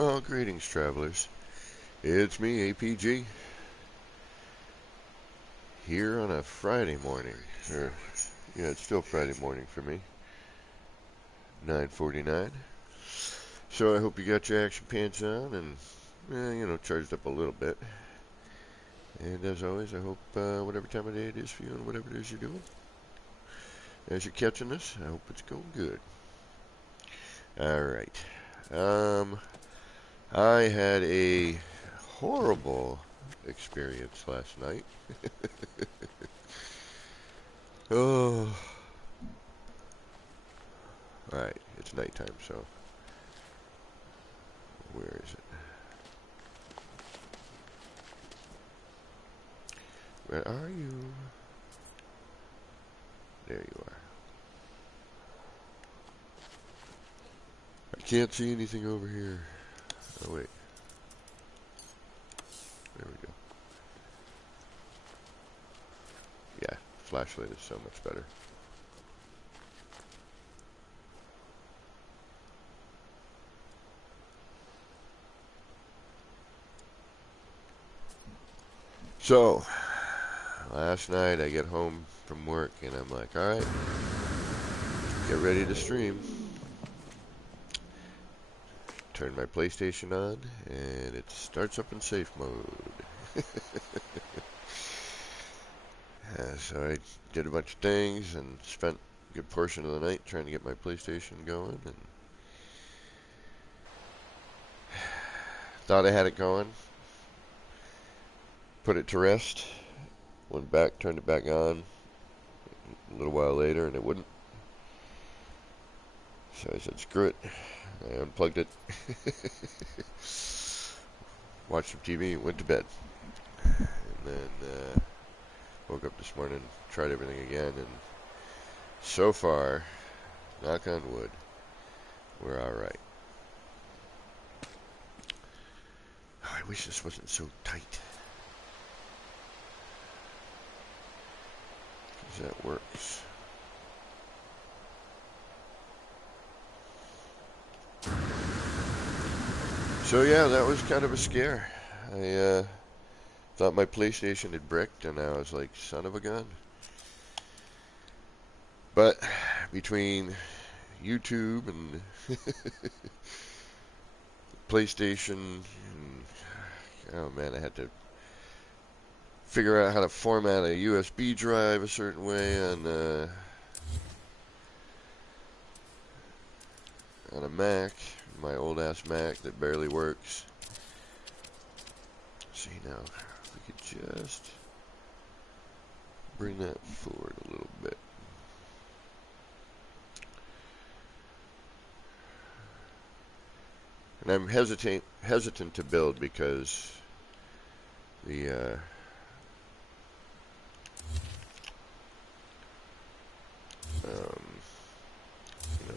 Well, greetings, travelers. It's me, APG, here on a Friday morning. Or, yeah, it's still Friday morning for me. 9:49. So I hope you got your action pants on and, charged up a little bit. And as always, I hope whatever time of day it is for you and whatever it is you're doing, as you're catching this, I hope it's going good. All right. I had a horrible experience last night. Oh, alright, it's nighttime, so where is it? Where are you? There you are. I can't see anything over here. Oh, wait. There we go. Yeah, flashlight is so much better. So, last night I get home from work and I'm like, alright, get ready to stream. Turn my PlayStation on and it starts up in safe mode. So I did a bunch of things and spent a good portion of the night trying to get my PlayStation going, and thought I had it going. Put it to rest. Went back, turned it back on a little while later, and it wouldn't. So I said, screw it. I unplugged it. Watched some TV, went to bed. And then woke up this morning, tried everything again, and so far, knock on wood, we're alright. Oh, I wish this wasn't so tight. Because that works. So yeah, that was kind of a scare. I thought my PlayStation had bricked, and I was like, son of a gun. But between YouTube and PlayStation, and, oh man, I had to figure out how to format a USB drive a certain way on a Mac, my old ass Mac that barely works. Let's see now, if we could just bring that forward a little bit. And I'm hesitant to build because the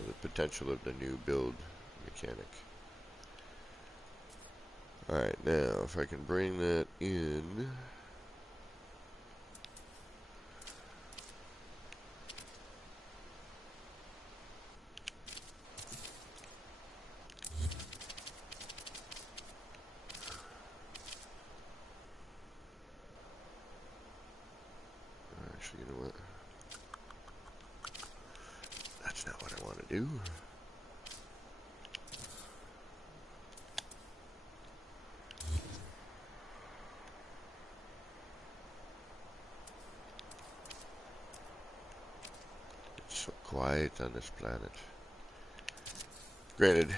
the potential of the new build mechanic. Alright, now if I can bring that in. Actually, you know what? That's not what I want to do. It's so quiet on this planet. Granted,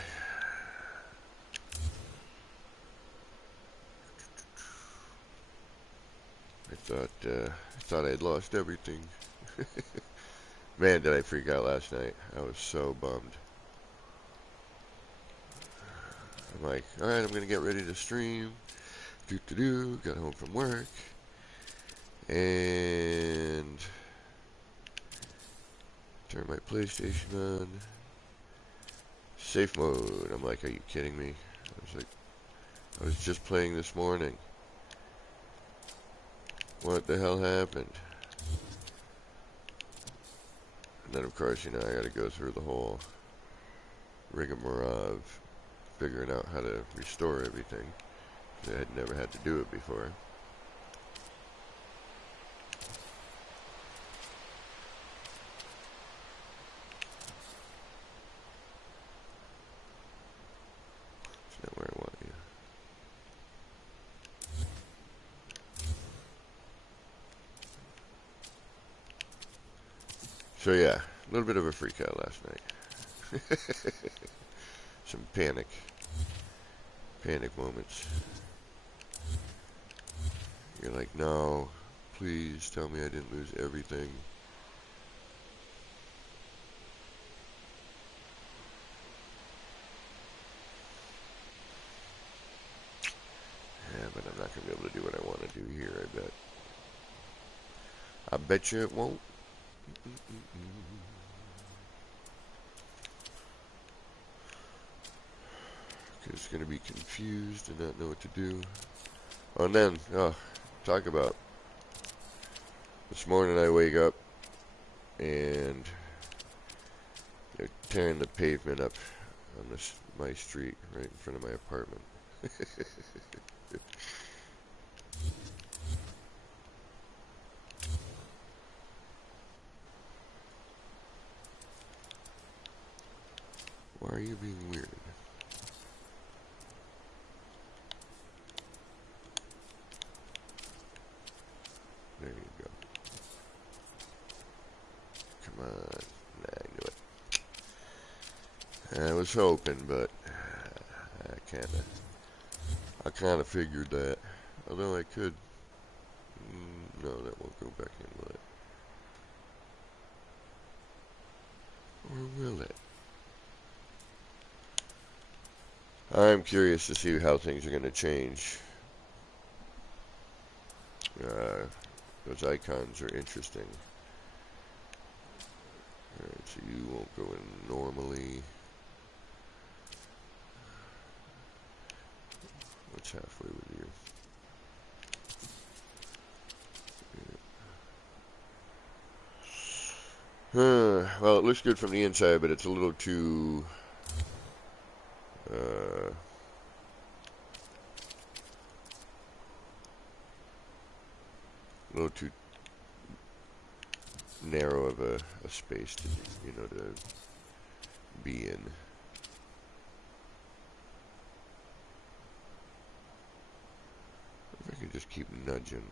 I thought I'd lost everything. Man, did I freak out last night. I was so bummed. I'm like, alright, I'm gonna get ready to stream. Got home from work. And turn my PlayStation on. Safe mode. I'm like, are you kidding me? I was just playing this morning. What the hell happened? And then, of course, I gotta go through the whole rigmarole of figuring out how to restore everything. I had never had to do it before. It's not where I want you. So yeah, a little bit of a freak out last night. Some panic moments. You're like, no, please tell me I didn't lose everything. Yeah, but I'm not going to be able to do what I want to do here, I bet. I bet you it won't. It's going to be confused and not know what to do. Oh, and then, talk about. This morning I wake up and they're tearing the pavement up on my street right in front of my apartment. Why are you being weird? There you go. Come on. Nah, I knew it. I was hoping, but I kinda figured that. Although I could. No, that won't go back in, will it? Or will it? I'm curious to see how things are going to change. Those icons are interesting. Alright, so you won't go in normally. What's halfway with you? Well, it looks good from the inside, but it's a little too... a little too narrow of a space to, to be in. If I can just keep nudging,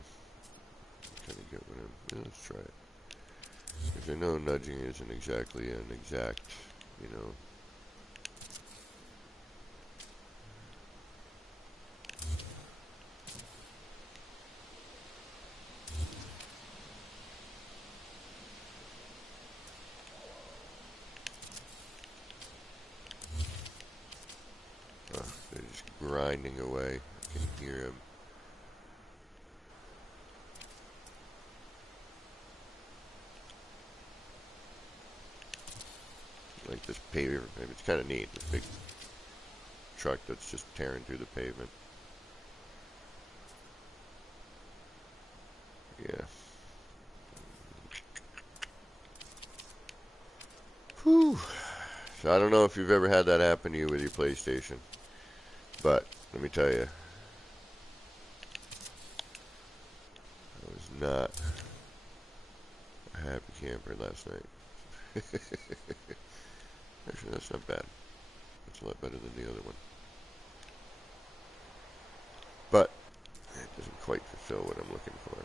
kind of get what I'm... Yeah, let's try it. Because I know nudging isn't exactly an exact, they're just grinding away. I can hear them. Like this pavement, it's kind of neat. This big truck that's just tearing through the pavement. Yeah. Whew. So I don't know if you've ever had that happen to you with your PlayStation, but let me tell you, I was not a happy camper last night. Actually, that's not bad. That's a lot better than the other one. But it doesn't quite fulfill what I'm looking for.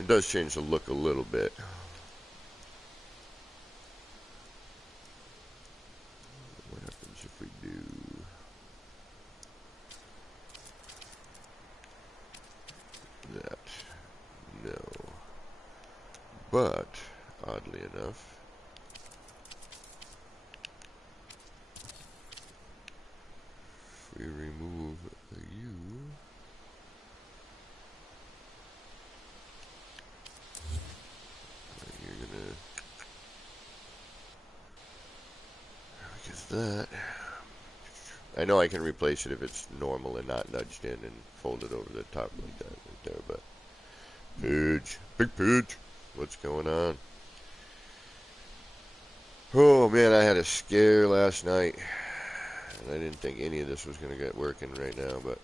It does change the look a little bit. What happens if we do that? No. But, oddly enough, if we remove the U, you're gonna, because that, I know I can replace it if it's normal and not nudged in and fold it over the top like that right there, but Pidge, big Pidge, what's going on? Oh man, I had a scare last night, and I didn't think any of this was gonna get working right now, but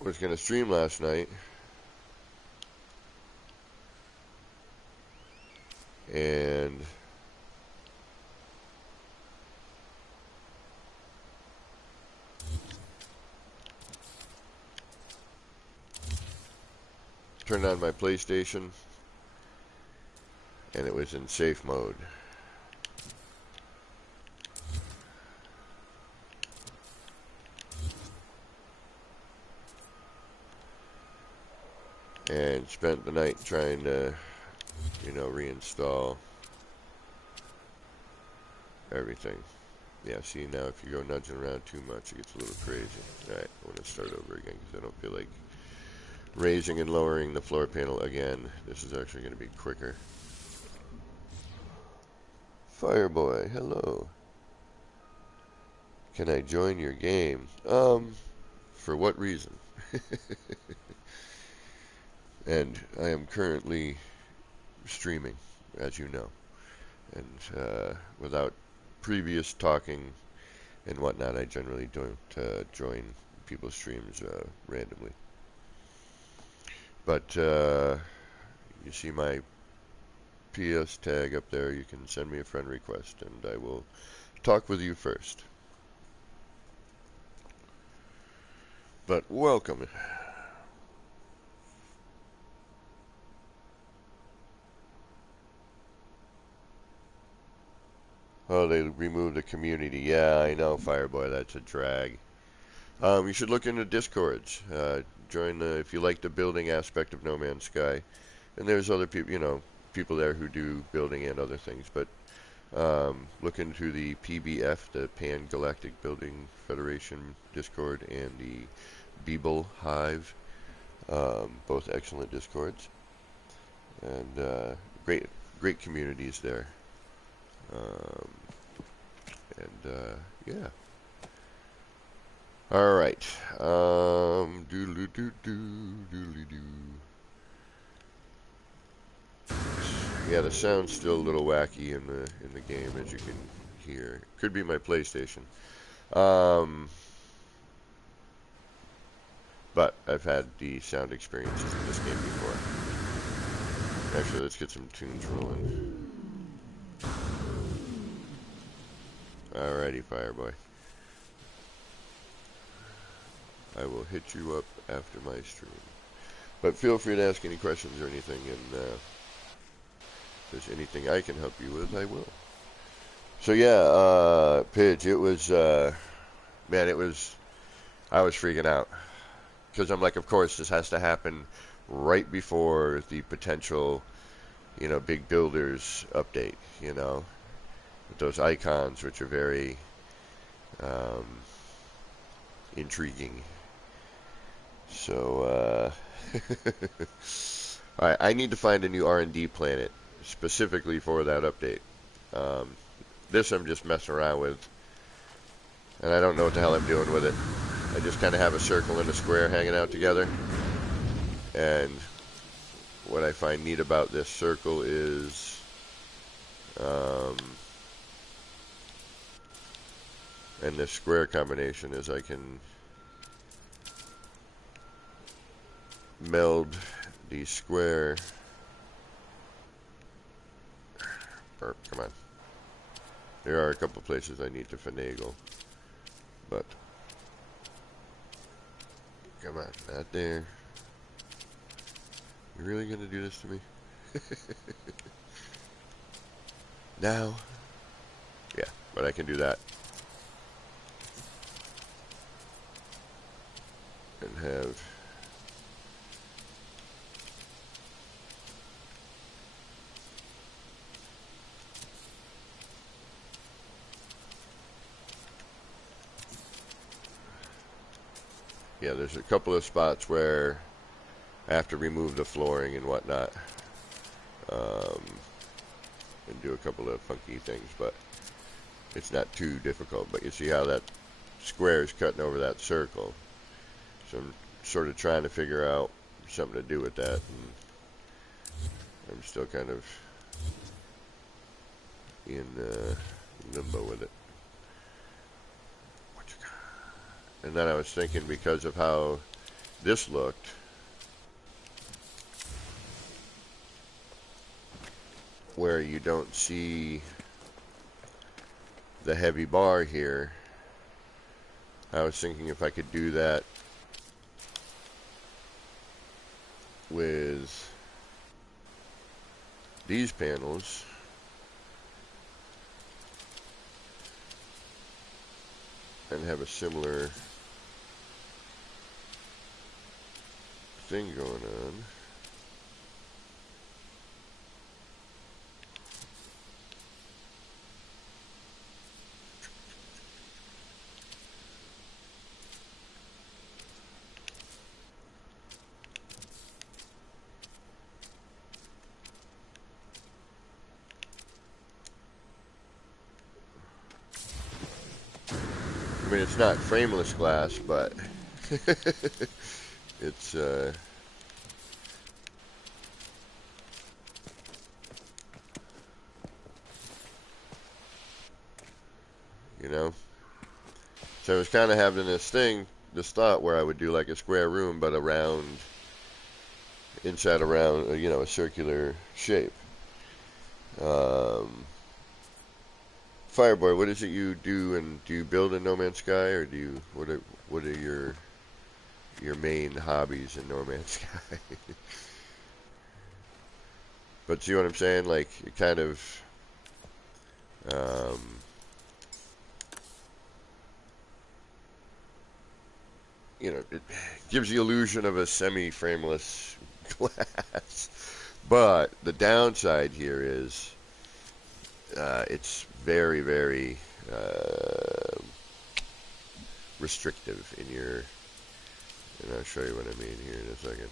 was gonna stream last night, and turned on my PlayStation, and it was in safe mode. And spent the night trying to, reinstall everything. Yeah, see, now if you go nudging around too much, it gets a little crazy. Alright, I want to start over again because I don't feel like raising and lowering the floor panel again. This is actually going to be quicker. Fireboy, hello. Can I join your game? For what reason? And I am currently streaming, as you know. And without previous talking and whatnot, I generally don't join people's streams randomly. But you see my PS tag up there. You can send me a friend request, and I will talk with you first. But welcome. Oh, they removed the community. Yeah, I know, Fireboy. That's a drag. You should look into Discords. Join if you like the building aspect of No Man's Sky. And there's other people, people there who do building and other things. But look into the PBF, the Pan Galactic Building Federation Discord, and the Beeble Hive. Both excellent Discords. And great communities there. Yeah. All right. Doodly doo doodly doo. Yeah, the sound's still a little wacky in the game, as you can hear. Could be my PlayStation. But I've had the sound experiences in this game before. Actually, let's get some tunes rolling. Alrighty, Fireboy. I will hit you up after my stream. But feel free to ask any questions or anything, and if there's anything I can help you with, I will. So yeah, Pidge, it was, man, I was freaking out. Because I'm like, of course, this has to happen right before the potential, big builders update, with those icons, which are very intriguing. So, I need to find a new R&D planet specifically for that update. This I'm just messing around with, and I don't know what the hell I'm doing with it. I just kind of have a circle and a square hanging out together, and what I find neat about this circle is and this square combination is I can meld the square. Come on. There are a couple places I need to finagle, but come on, not there. You really gonna do this to me? Now? Yeah, but I can do that. And have yeah, there's a couple of spots where I have to remove the flooring and whatnot, and do a couple of funky things, but it's not too difficult. But you see how that square is cutting over that circle, so I'm sort of trying to figure out something to do with that, and I'm still kind of in limbo with it. And then I was thinking, because of how this looked, where you don't see the heavy bar here, I was thinking if I could do that with these panels, and have a similar thing going on. I mean, it's not frameless glass, but it's you know. So I was kind of having this thought where I would do like a square room, but inside around, a circular shape. Fireboy, what is it you do, and do you build in No Man's Sky, or what are your main hobbies in No Man's Sky? But see what I'm saying? Like, it kind of, um, it gives the illusion of a semi-frameless glass. But the downside here is it's very, very restrictive in your, and I'll show you what I mean here in a second.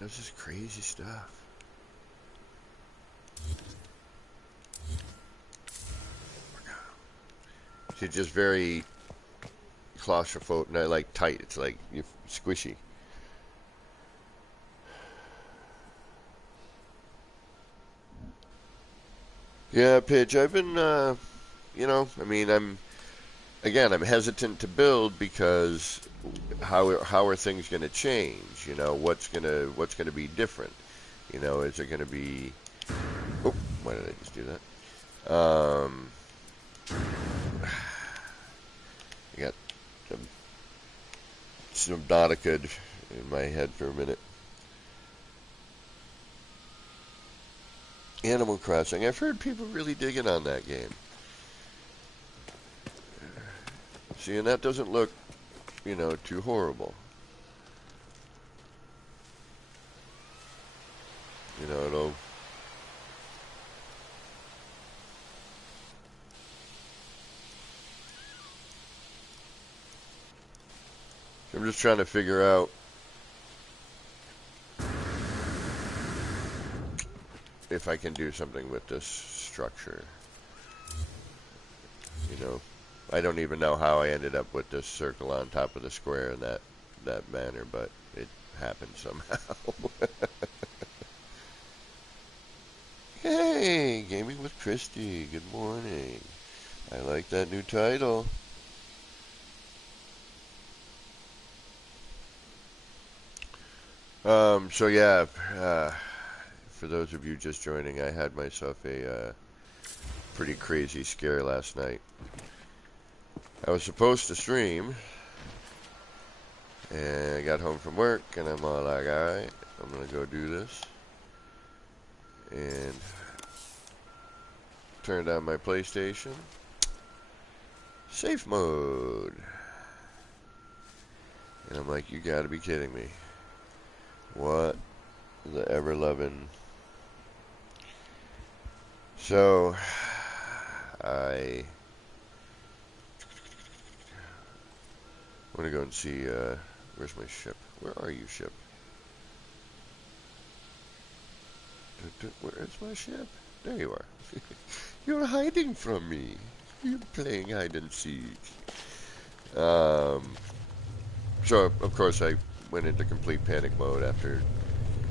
That's just crazy stuff. It's just very claustrophobic, not like tight. It's like squishy. Yeah, Pitch. I've been, I mean, I'm hesitant to build because how are things going to change? What's gonna be different? Is it going to be? Oh, why did I just do that? I got some Nautica in my head for a minute. Animal Crossing. I've heard people really digging on that game. See, and that doesn't look, too horrible. It'll. I'm just trying to figure out if I can do something with this structure. I don't even know how I ended up with this circle on top of the square in that manner, but it happened somehow. Hey, Gaming with Christy, good morning. I like that new title. So yeah, for those of you just joining, I had myself a pretty crazy scare last night. I was supposed to stream, and I got home from work, and I'm all like, alright, I'm gonna go do this. And turned on my PlayStation. Safe mode. And I'm like, you gotta be kidding me. What the ever-loving. So, I want to go and see, where's my ship? Where are you, ship? Where is my ship? There you are. You're hiding from me. You're playing hide and seek. So, of course, I went into complete panic mode after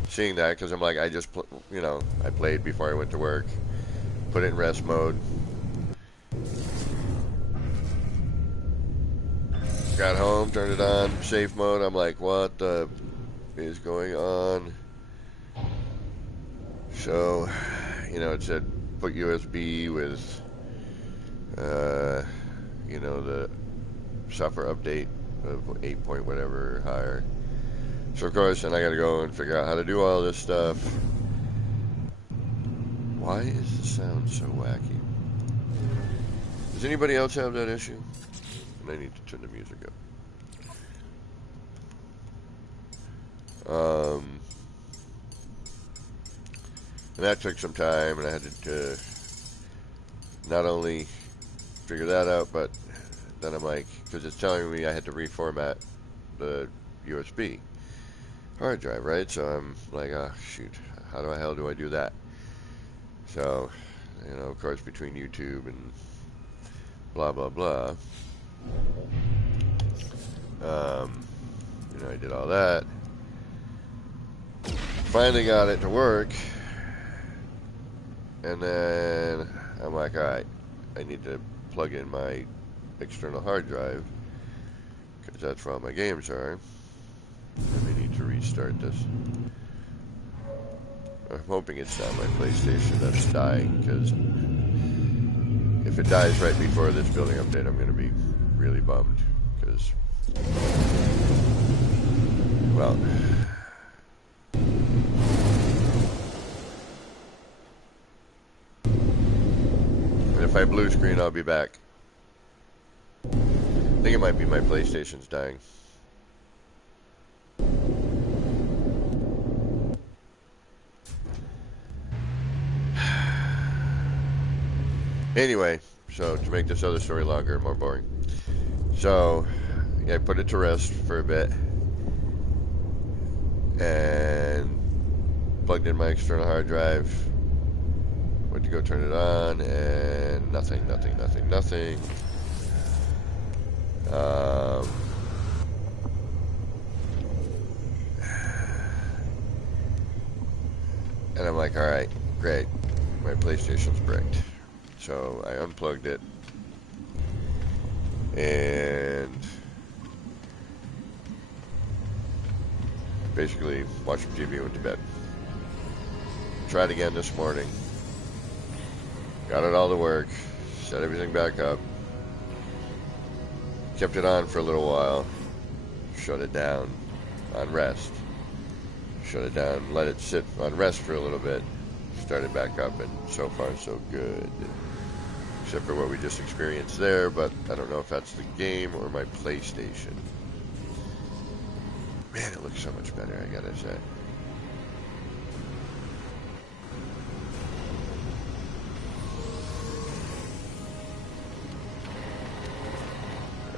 seeing that because I'm like, I played before I went to work, put it in rest mode, got home, turned it on, safe mode. I'm like, what the is going on? So, it said put USB with, the software update of 8 point whatever or higher. So of course, then I gotta go and figure out how to do all this stuff. Why is the sound so wacky? Does anybody else have that issue? And I need to turn the music up. And that took some time, and I had to not only figure that out, but then I'm like, because it's telling me I had to reformat the USB hard drive, right? So I'm like, oh shoot, how the hell do I do that? So, of course, between YouTube and blah blah blah, I did all that. Finally got it to work, and then I'm like, all right, I need to plug in my external hard drive because that's where all my games are. And we need to restart this. I'm hoping it's not my PlayStation that's dying, because if it dies right before this building update, I'm going to be really bummed, because, well, and if I blue screen, I'll be back. I think it might be my PlayStation's dying. Anyway, so to make this other story longer and more boring. So, I put it to rest for a bit. And plugged in my external hard drive. Went to go turn it on, and nothing. And I'm like, alright, great. My PlayStation's bricked. So I unplugged it. And basically watched some TV and went to bed. Tried again this morning. Got it all to work. Set everything back up. Kept it on for a little while. Shut it down on rest. Shut it down, let it sit on rest for a little bit. Started back up, and so far so good. Except for what we just experienced there, but I don't know if that's the game or my PlayStation. Man, it looks so much better, I gotta say.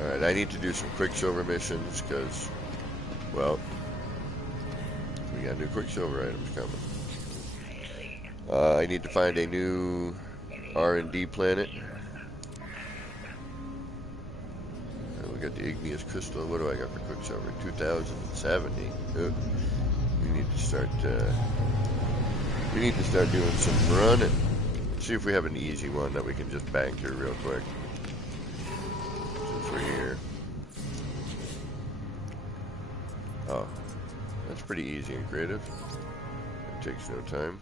Alright, I need to do some Quicksilver missions, because, well, we got new Quicksilver items coming. I need to find a new R&D planet. We got the igneous crystal. What do I got for Quicksilver? 2070. We need to start. We need to start doing some running. See if we have an easy one that we can just bang through real quick. Since we're here. Oh, that's pretty easy and creative. It takes no time.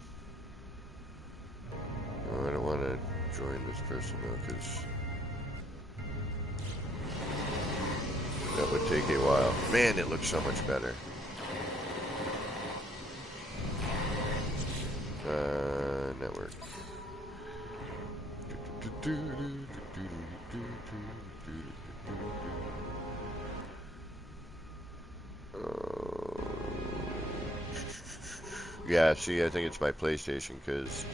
Oh, I don't want to join this person though, because that would take a while. Man, it looks so much better. Network. Yeah, see, I think it's my PlayStation, because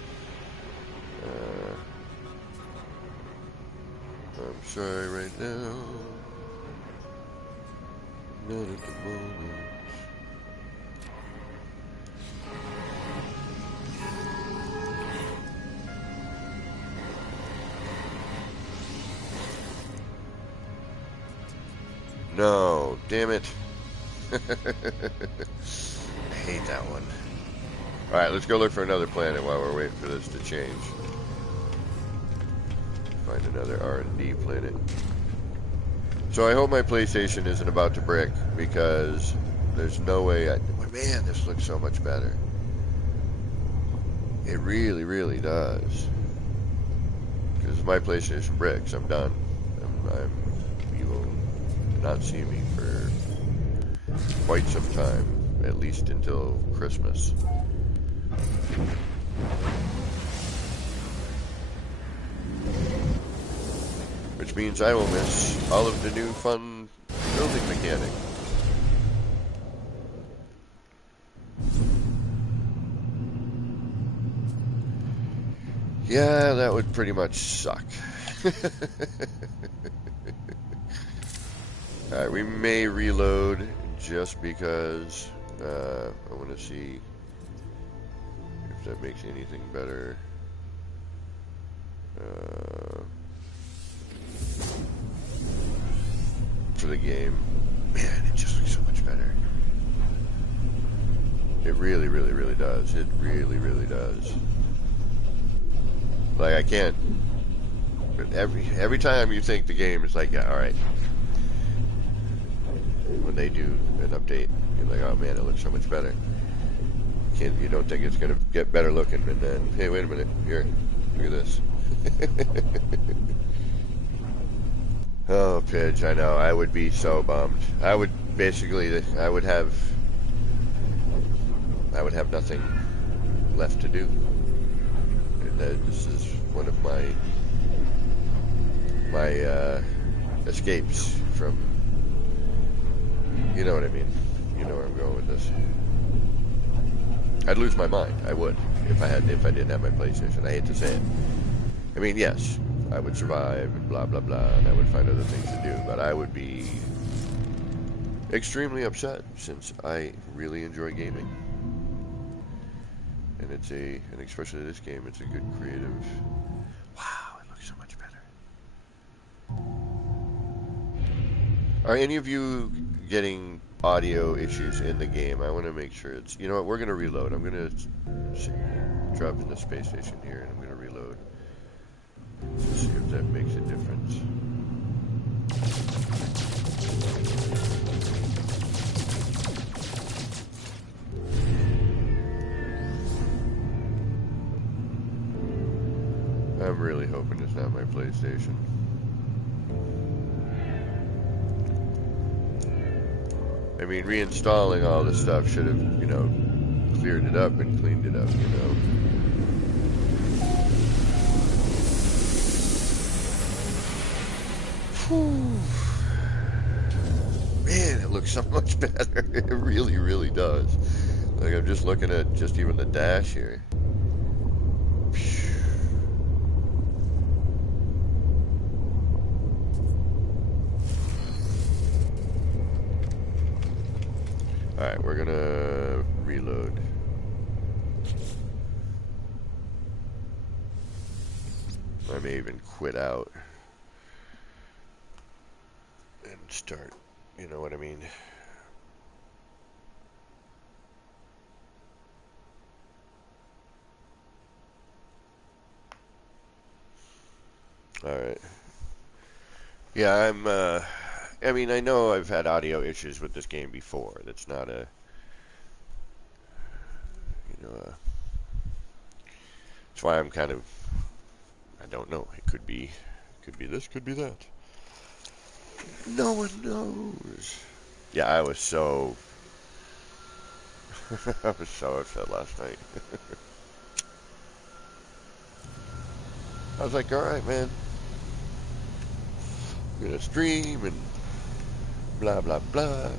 I'm sorry right now. Not at the moment. No, damn it. I hate that one. Alright, let's go look for another planet while we're waiting for this to change. Find another R&D planet. So I hope my PlayStation isn't about to brick, because there's no way man, this looks so much better. It really, really does. Because my PlayStation bricks, I'm done. You will not see me for quite some time, at least until Christmas. Which means I will miss all of the new fun building mechanic. Yeah, that would pretty much suck. Alright, we may reload just because I want to see if that makes anything better. For the game. Man, it just looks so much better. It really, really, really does. It really, really does. Like, I can't... Every time you think the game is like, yeah, alright. When they do an update, you're like, oh man, it looks so much better. You don't think it's going to get better looking, and then, hey, wait a minute, here, look at this. Oh, Pidge, I know, I would be so bummed. I would have nothing left to do. And this is one of my escapes from, you know what I mean. You know where I'm going with this. I'd lose my mind. I would if I didn't have my PlayStation. I hate to say it. I mean, yes, I would survive and blah blah blah, and I would find other things to do, but I would be extremely upset since I really enjoy gaming. And and especially this game, it's a good creative. Wow, it looks so much better. Are any of you getting audio issues in the game? I want to make sure it's. You know what? We're gonna reload. I'm gonna drop in the space station here, and I'm gonna reload. Let's see if that makes a difference. I'm really hoping it's not my PlayStation. I mean, reinstalling all this stuff should have, you know, cleared it up and cleaned it up, you know. Whew. Man, it looks so much better. It really, really does. Like, I'm just looking at just even the dash here. Alright, we're gonna reload. I may even quit out and start, you know what I mean? Alright. Yeah, I mean, I know I've had audio issues with this game before. That's not a, you know, that's why I'm kind of, I don't know. It could be this, could be that. No one knows. Yeah, I was so upset last night. I was like, all right, man. I'm gonna stream and blah blah blah.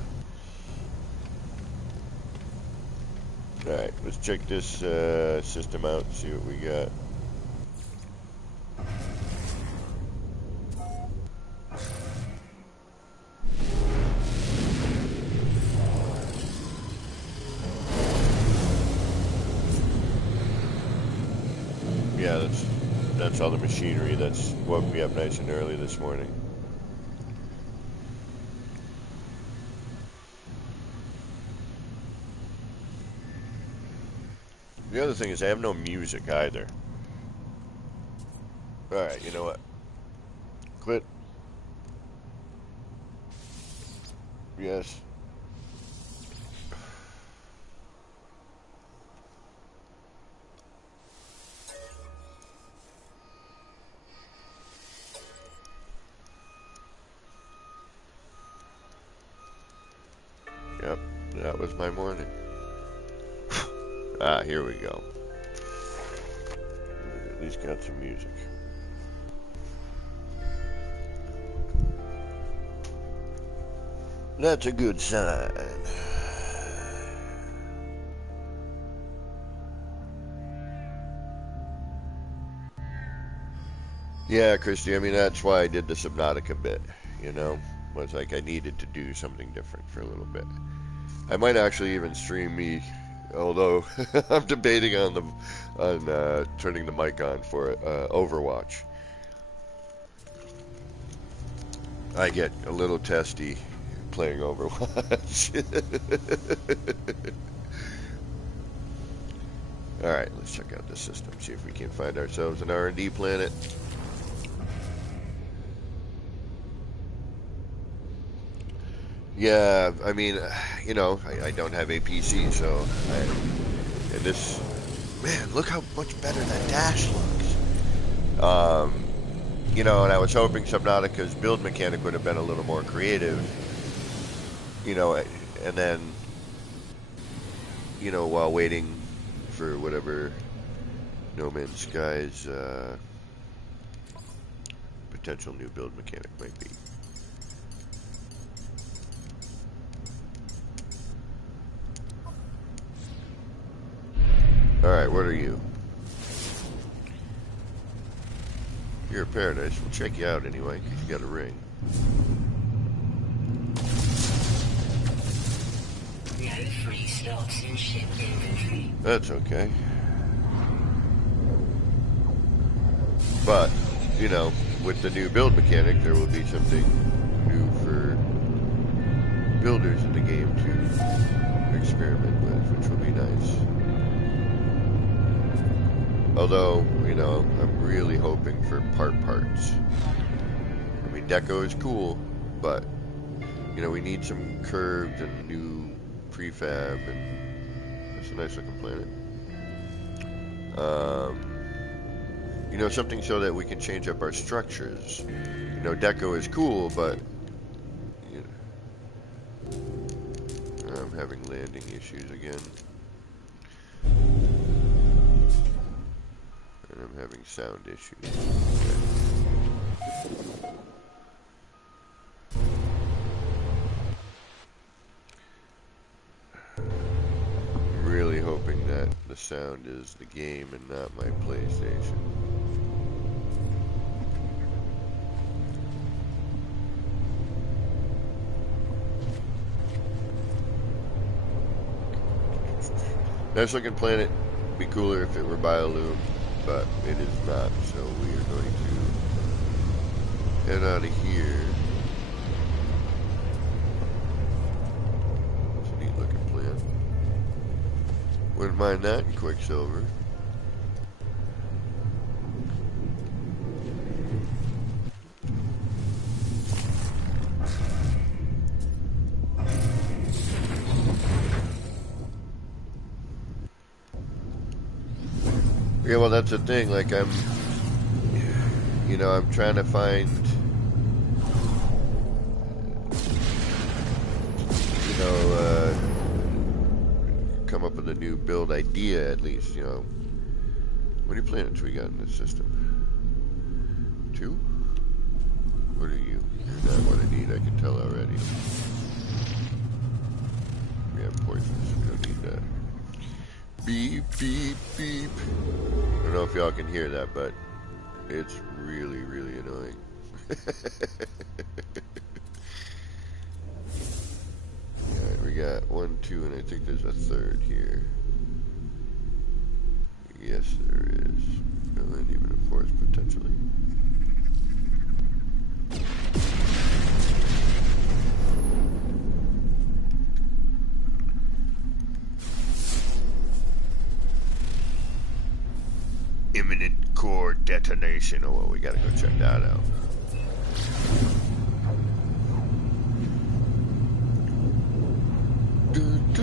Alright, let's check this system out and see what we got. Yeah, that's all the machinery that's woke me up nice and early this morning. The other thing is I have no music either. Alright, you know what? Quit. Yes. Yep, that was my morning. Ah, here we go. At least got some music. That's a good sign. Yeah, Christy, I mean, that's why I did the Subnautica bit, you know? Was like I needed to do something different for a little bit. I might actually even stream me, although I'm debating on turning the mic on for it, Overwatch. I get a little testy playing Overwatch. Alright, let's check out this system, see if we can find ourselves an R&D planet. Yeah, I mean, you know, I don't have a PC, so and this, man, look how much better that dash looks. You know, and I was hoping Subnautica's build mechanic would have been a little more creative, you know, and then, you know, while waiting for whatever No Man's Sky's potential new build mechanic might be. Alright, what are you? You're a Paradise. We'll check you out anyway, because you got a ring. No free slots in ship inventory. That's okay. But, you know, with the new build mechanic, there will be something new for builders in the game to experiment with, which will be nice. Although, you know, I'm really hoping for parts. I mean, deco is cool, but, you know, we need some curved and new prefab, and it's a nice looking planet. You know, something so that we can change up our structures. You know, deco is cool, but, you know, I'm having landing issues again. And I'm having sound issues. Okay. I'm really hoping that the sound is the game and not my PlayStation. Nice looking planet. Be cooler if it were Biolume, but it is not, so we are going to head out of here. It's a neat looking planet. Wouldn't mind that in Quicksilver. Yeah, well, that's the thing. Like, I'm trying to find, come up with a new build idea at least, you know. How many planets we got in this system? 2? What are you? You're not what I need, I can tell already. We have poisons, we don't need that. Beep, beep, beep. I don't know if y'all can hear that, but it's really, really annoying. Alright, we got 1, 2, and I think there's a third here. Yes, there is. And even a fourth, potentially. imminent core detonation. Oh, well, we gotta go check that out. It's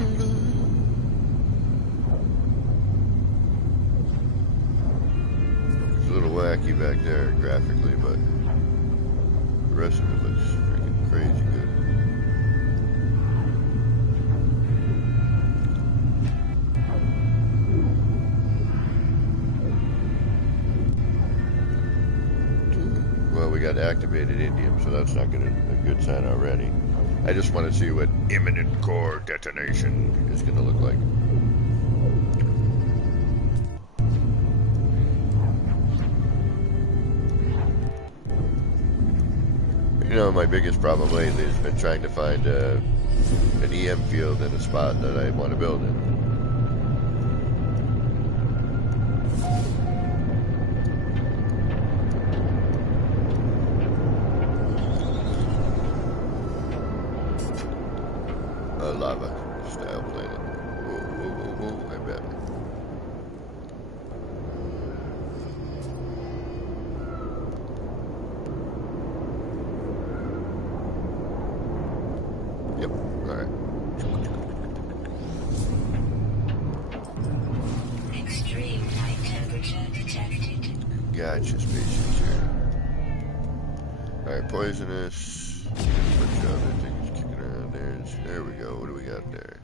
a little wacky back there graphically, but the rest of it looks freaking crazy good. Well, we got activated indium, so that's not a good sign already. I just want to see what imminent core detonation is going to look like. You know, my biggest problem lately has been trying to find an EM field in a spot that I want to build in. Lava style planet. Whoa, whoa, whoa, whoa, I bet. Yep, alright. Extreme high temperature detected. Gotcha, species here. Alright, poisonous. Bunch of other things kicking around there. There we go. What do we got there?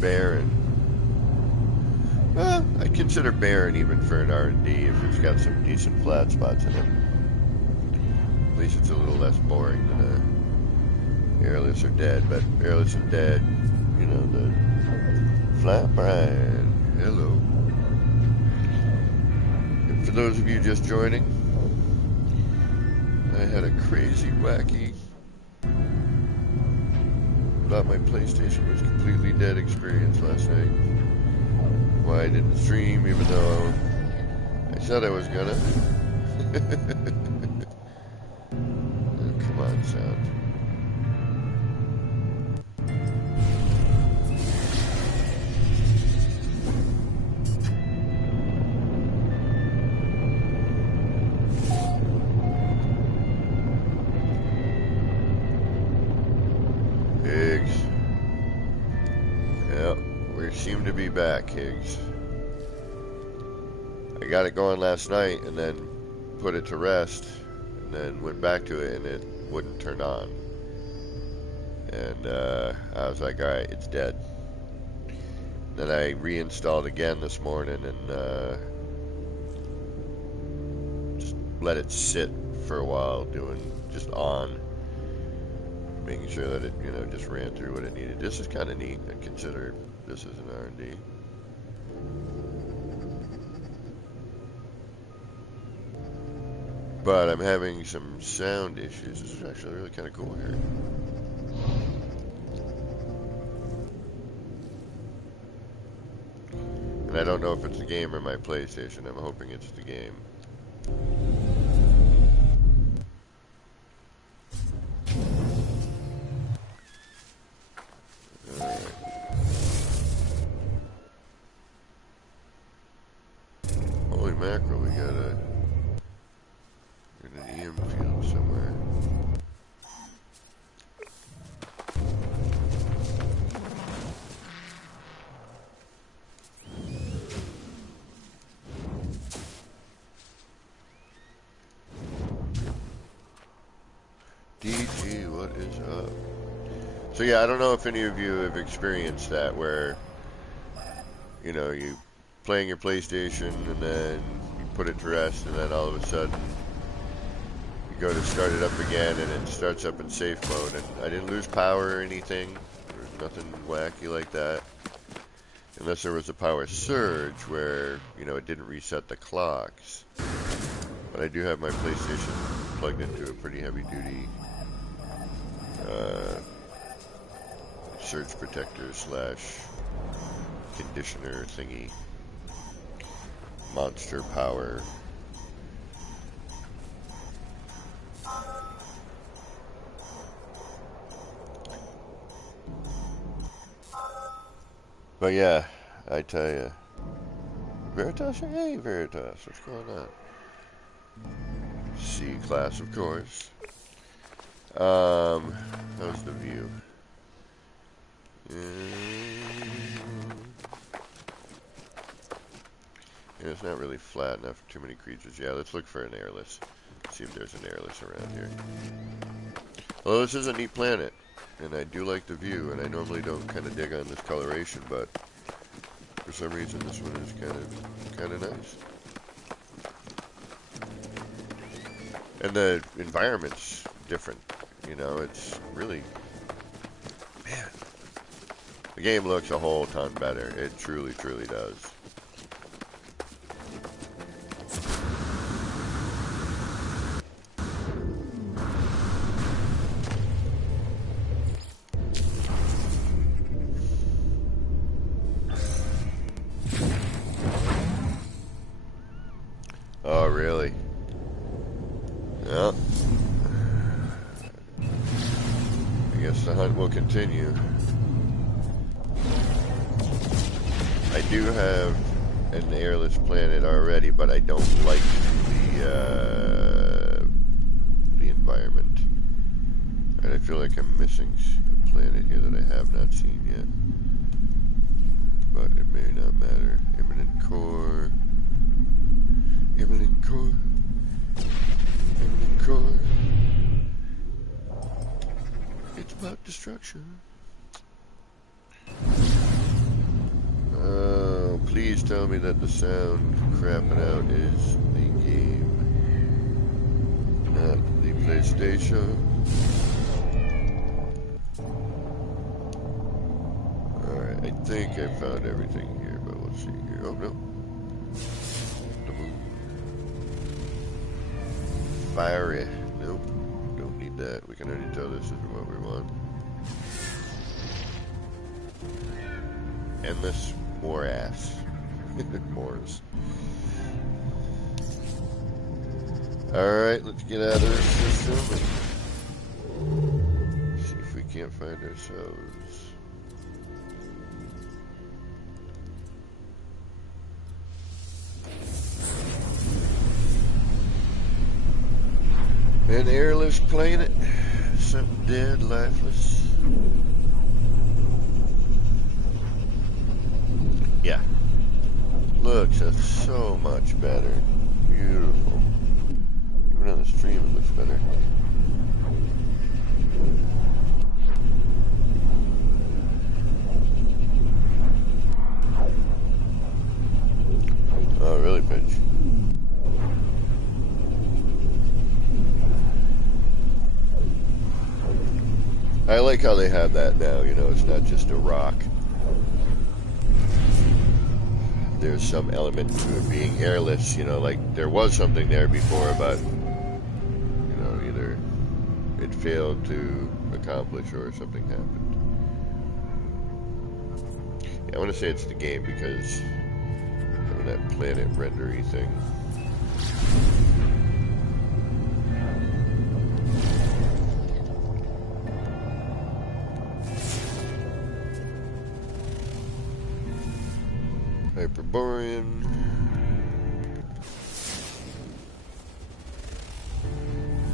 Barren. Well, I consider barren even for an R&D if it's got some decent flat spots in it. At least it's a little less boring than airless or dead. But airless and dead, you know, the flat brine. Hello. And for those of you just joining, I had a crazy, wacky, thought my PlayStation was completely dead experience last night. Why I didn't stream, even though I said I was gonna. Oh, come on, sound. Higgs. Yep, we seem to be back, Higgs. I got it going last night and then put it to rest and then went back to it and it wouldn't turn on. And I was like, alright, it's dead. Then I reinstalled again this morning and just let it sit for a while, doing just on, making sure that it, you know, just ran through what it needed. This is kind of neat. I consider this as an R&D. But I'm having some sound issues. This is actually really kind of cool here. And I don't know if it's the game or my PlayStation. I'm hoping it's the game. Alright. Holy mackerel, we got an EM field somewhere. DG, what is up? So yeah, I don't know if any of you have experienced that where, you know, you playing your PlayStation and then you put it to rest and then all of a sudden you go to start it up again and it starts up in safe mode, and I didn't lose power or anything. There's nothing wacky like that. Unless there was a power surge where, you know, it didn't reset the clocks. But I do have my PlayStation plugged into a pretty heavy duty surge protector slash conditioner thingy. Monster power. But yeah, I tell you, Veritas, hey Veritas, what's going on? C class, of course. How's the view? Yeah, it's not really flat enough for too many creatures. Yeah, let's look for an airless. See if there's an airless around here. Well, this is a neat planet, and I do like the view, and I normally don't kind of dig on this coloration, but for some reason this one is kind of nice. And the environment's different, you know, it's really, man, the game looks a whole ton better. It truly, truly does. Oh, really? Well, I guess the hunt will continue. I do have an airless planet already, but I don't like the environment. And I feel like I'm missing a planet here that I have not seen yet. But it may not matter. Imminent core. Imminent core. Imminent core. It's about destruction. Oh, please tell me that the sound crapping out is the game, not the PlayStation. Alright, I think I found everything here, but we'll see here. Oh, no. The moon. Fiery. Nope. Don't need that. We can already tell this is what we want. Endless morass. Moors. Alright, let's get out of this system and see if we can't find ourselves. An airless planet. Something dead, lifeless. Yeah. Looks so much better. Beautiful. Even on the stream it looks better. Oh, really, Pitch? I like how they have that now, you know, it's not just a rock. There's some element to it being airless, you know, like there was something there before, but, you know, either it failed to accomplish or something happened. Yeah, I want to say it's the game because of that planet rendery thing. Hyperborean.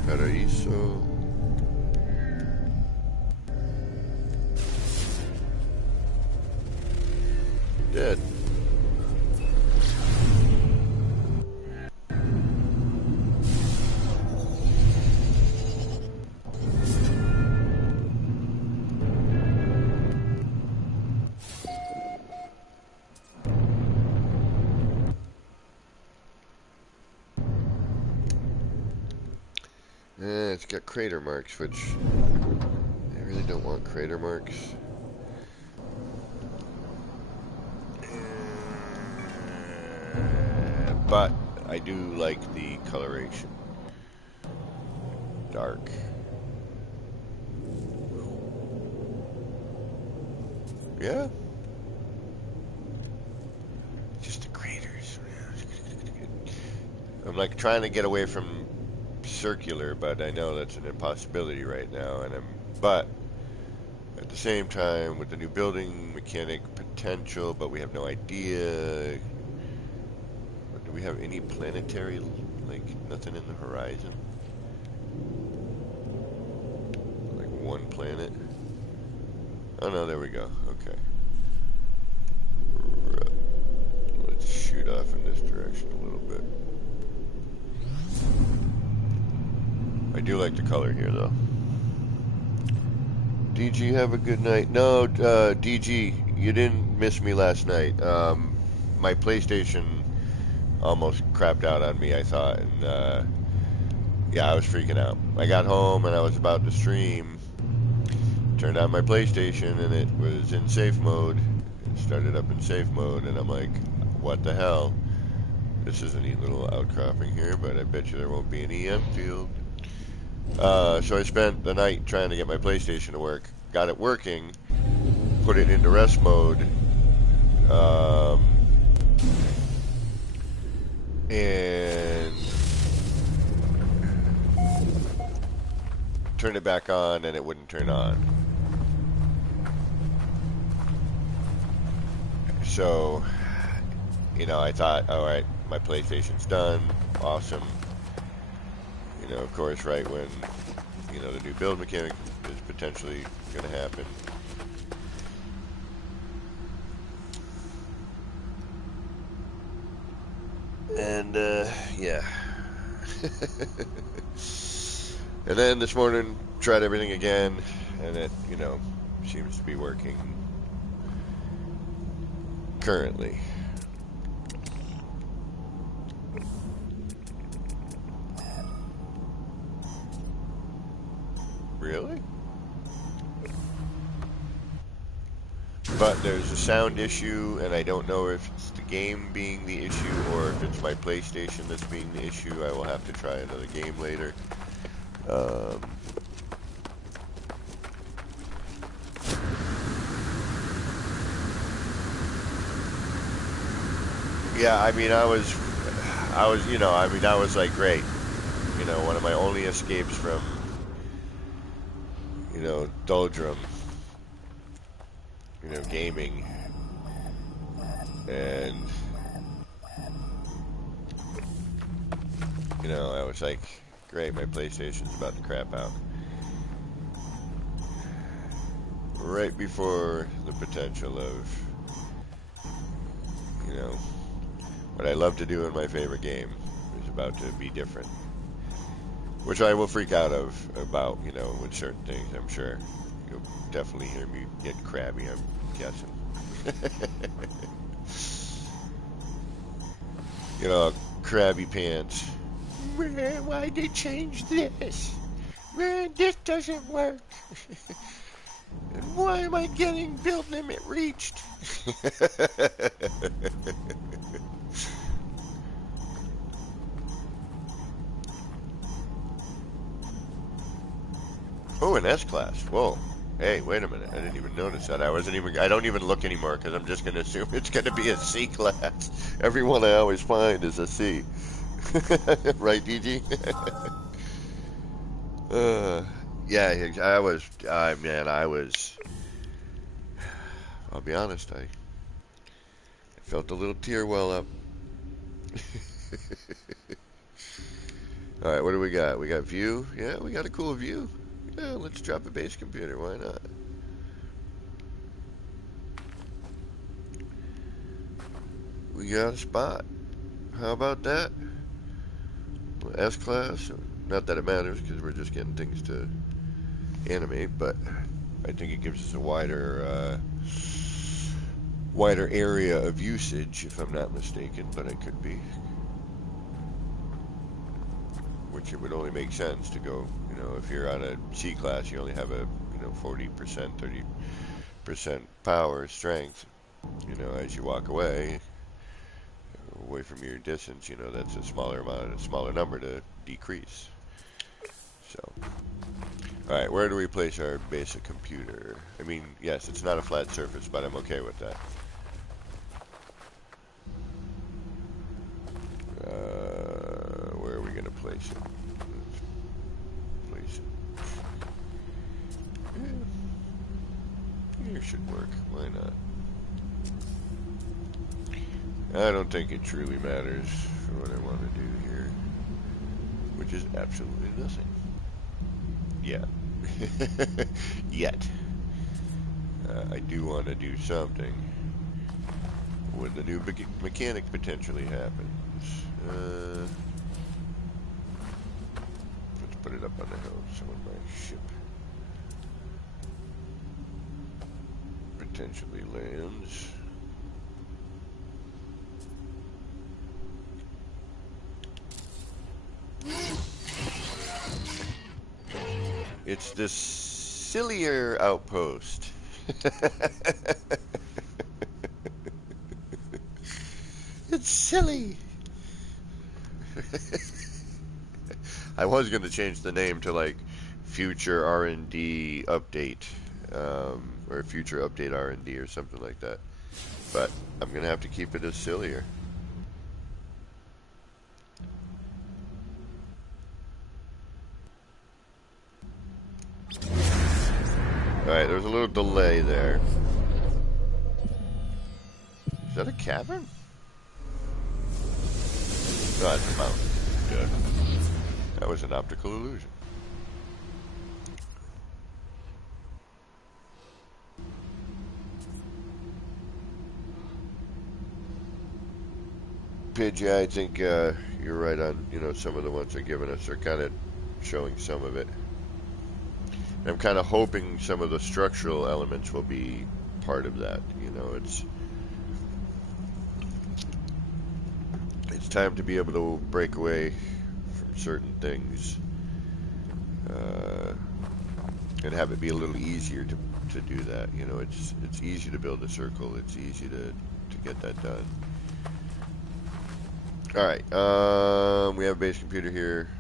Paraíso. Dead. It's got crater marks, which I really don't want crater marks. But I do like the coloration. Dark. Yeah. Just the craters. I'm like trying to get away from circular, but I know that's an impossibility right now, and but At the same time, with the new building mechanic potential, but we have no idea. Do we have any planetary, like, nothing in the horizon? Like one planet? Oh no, there we go. Okay. Let's shoot off in this direction a little bit. I do like the color here, though. DG, have a good night. No, DG, you didn't miss me last night. My PlayStation almost crapped out on me, I thought, and yeah, I was freaking out. I got home and I was about to stream, turned on my PlayStation, and it was in safe mode. It started up in safe mode, and I'm like, what the hell? This is a neat little outcropping here, but I bet you there won't be an EM field. So I spent the night trying to get my PlayStation to work. Got it working, put it into rest mode, and turned it back on, and it wouldn't turn on. So, you know, I thought, all right, my PlayStation's done, awesome. You know, of course, right when, you know, the new build mechanic is potentially going to happen. And, yeah. And then this morning, tried everything again, and it, you know, seems to be working currently. Really? But there's a sound issue, and I don't know if it's the game being the issue or if it's my PlayStation that's being the issue. I will have to try another game later. Yeah, I mean, you know, I mean, that was like great. You know, one of my only escapes from, you know, doldrum, you know, gaming. And, you know, I was like, great, my PlayStation's about to crap out. Right before the potential of, you know, what I love to do in my favorite game is about to be different. Which I will freak out about, you know, with certain things, I'm sure. You'll definitely hear me get crabby, I'm guessing. You know, crabby pants. Why'd they change this? This doesn't work. And why am I getting build limit reached? Oh, an S-Class. Whoa. Hey, wait a minute. I didn't even notice that. I don't even look anymore because I'm just going to assume it's going to be a C-Class. Every one I always find is a C. Right, DG? Yeah, I'll be honest, I felt a little tear well up. All right, what do we got? We got view. Yeah, we got a cool view. Yeah, let's drop a base computer. Why not? We got a spot. How about that? S-Class. Not that it matters because we're just getting things to animate, but I think it gives us a wider area of usage, if I'm not mistaken, but it could be. Which it would only make sense to go, you know, if you're on a C-Class, you only have a, you know, 40%, 30% power, strength. You know, as you walk away from your distance, you know, that's a smaller number to decrease. So, all right, where do we place our basic computer? I mean, yes, it's not a flat surface, but I'm okay with that. Where are we going to place it? Let's place it. here should work. Why not? I don't think it truly matters for what I want to do here, which is absolutely nothing. Yeah. Yet. I do want to do something when the new mechanic potentially happens. Let's put it up on the hill so when my ship potentially lands. It's this sillier outpost. It's silly. I was going to change the name to like future R&D update, or future update R&D or something like that. But I'm going to have to keep it as sillier. Alright, there's a little delay there. Is that a cavern? No, it's a mountain. Good. That was an optical illusion. Pidge, yeah, I think you're right on, some of the ones they're giving us are kind of showing some of it. And I'm kind of hoping some of the structural elements will be part of that. It's time to be able to break away from certain things and have it be a little easier to do that. It's easy to build a circle. It's easy to get that done. All right, we have a base computer here.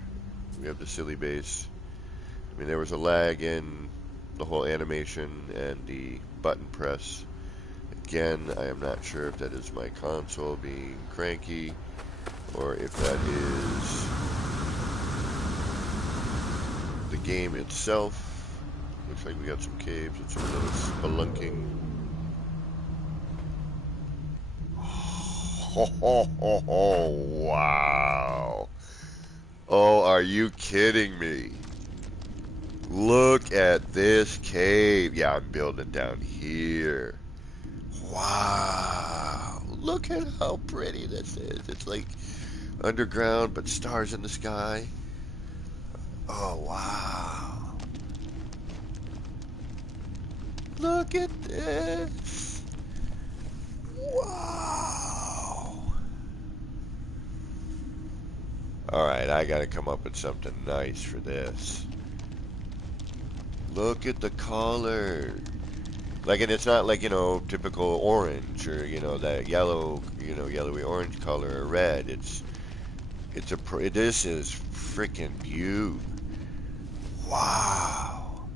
We have the silly base. I mean, there was a lag in the whole animation and the button press. Again, I am not sure if that is my console being cranky or if that is the game itself. Looks like we got some caves and some of those spelunking. Oh, wow. Oh, are you kidding me? Look at this cave. Yeah, I'm building down here. Wow. Look at how pretty this is. It's like underground, but stars in the sky. Oh, wow. Look at this. Wow. Alright, I gotta come up with something nice for this. Look at the color. Like, and it's not like, typical orange or, that yellow, yellowy orange color or red. This is freaking beaut. Wow.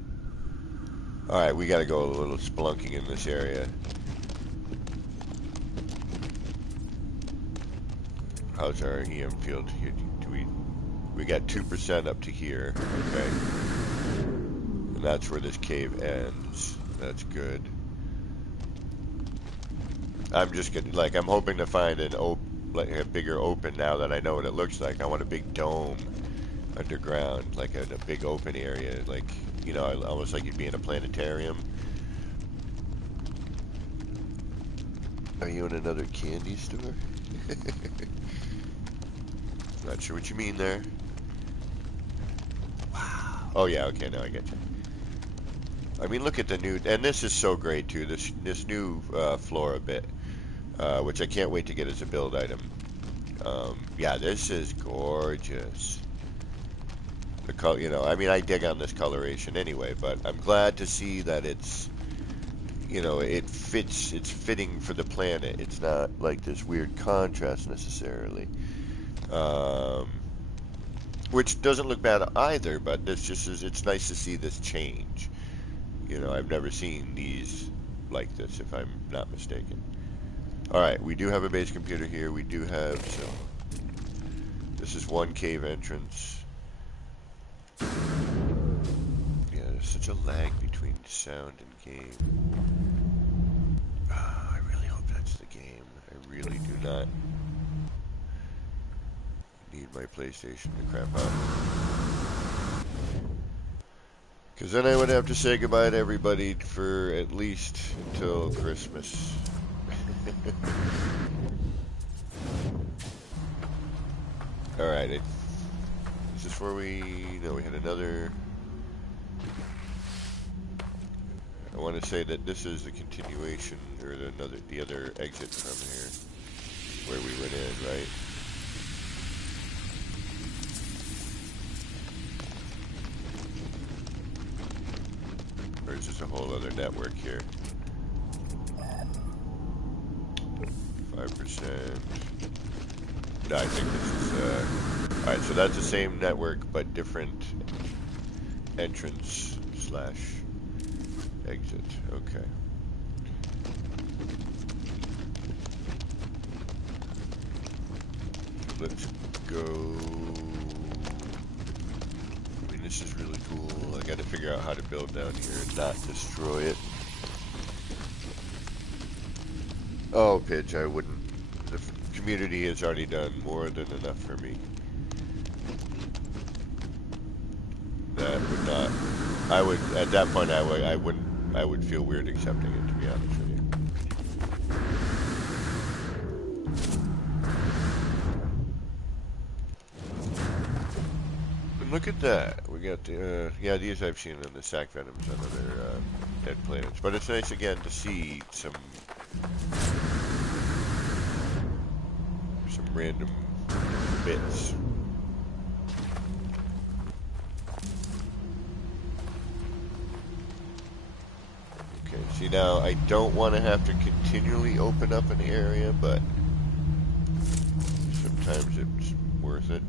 Alright, we gotta go a little spelunking in this area. How's our EM field here? We got 2% up to here. Okay. And that's where this cave ends. That's good. I'm just gonna, I'm hoping to find a bigger open now that I know what it looks like. I want a big dome underground, like a big open area, almost like you'd be in a planetarium. Are you in another candy store? Not sure what you mean there. Wow. Oh yeah, okay, now I get you. I mean, look at the new, and this is so great too. This new flora bit, which I can't wait to get as a build item. Yeah, this is gorgeous. The color, I mean, I dig on this coloration anyway, but I'm glad to see that it's, it fits. It's fitting for the planet. It's not like this weird contrast necessarily. Which doesn't look bad either, but this just is, it's nice to see this change. I've never seen these like this, if I'm not mistaken. Alright, we do have a base computer here. We do have, so this is one cave entrance. Yeah, there's such a lag between sound and game. really do not need my PlayStation to crap out. Because then I would have to say goodbye to everybody for at least until Christmas. Alright, is this where we... No, we had another... I want to say that this is the continuation, or the other exit from here, where we went in, right? Or is this a whole other network here? 5%. No, I think this is, alright, so that's the same network, but different entrance slash exit. Okay. Let's go. I mean, this is really cool. I gotta figure out how to build down here and not destroy it. Oh, Pidge, I wouldn't. The community has already done more than enough for me. That would not. I would, at that point, I wouldn't. I would feel weird accepting it, to be honest with you. And look at that. We got the, yeah, these I've seen on the sac venoms on other dead planets. But it's nice again to see some random bits. Okay, see now I don't want to have to continually open up an area, but sometimes it's worth it.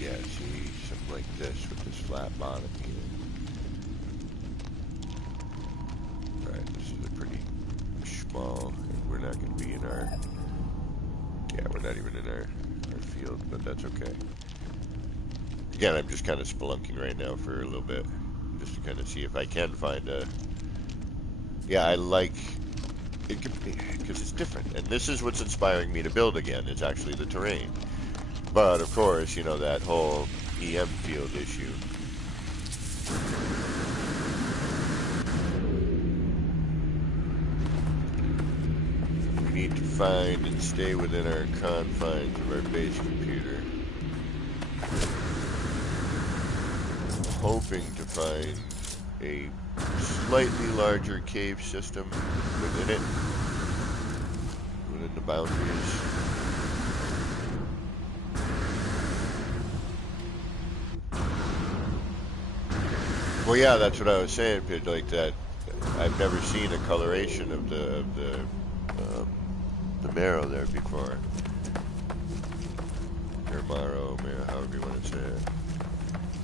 Yeah, see, something like this with this flat bottom here. Alright, this is a pretty small, and we're not going to be in our, yeah, we're not even in our field, but that's okay. Again, I'm just kind of spelunking right now for a little bit, just to kind of see if I can find a, yeah, I like, it because it's different, and this is what's inspiring me to build again, is actually the terrain. But, of course, you know, that whole EM field issue. We need to find and stay within our confines of our base computer. Hoping to find a slightly larger cave system within it, within the boundaries. Well, yeah, that's what I was saying, Pidge, like that. I've never seen a coloration of the marrow there before. Or marrow, however you want to say it.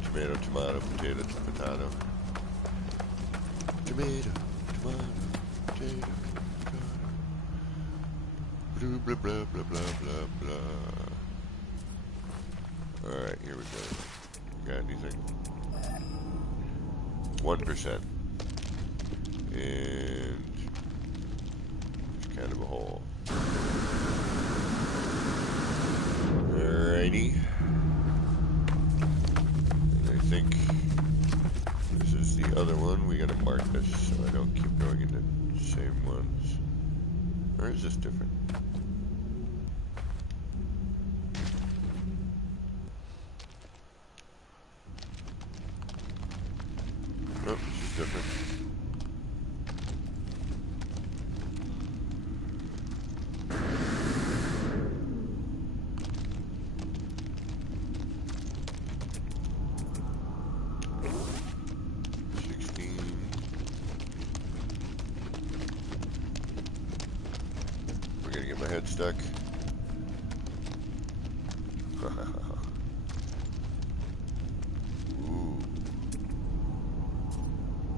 Tomato, tomato, potato, potato. Tomato, tomato, potato, potato. Blah, blah, blah, blah, blah, blah. Alright, here we go. Got anything? 1%. And it's kind of a hole. Alrighty. And I think this is the other one. We gotta mark this so I don't keep going into the same ones. Or is this different? Oh, this is different. We're gonna get my head stuck. Ooh.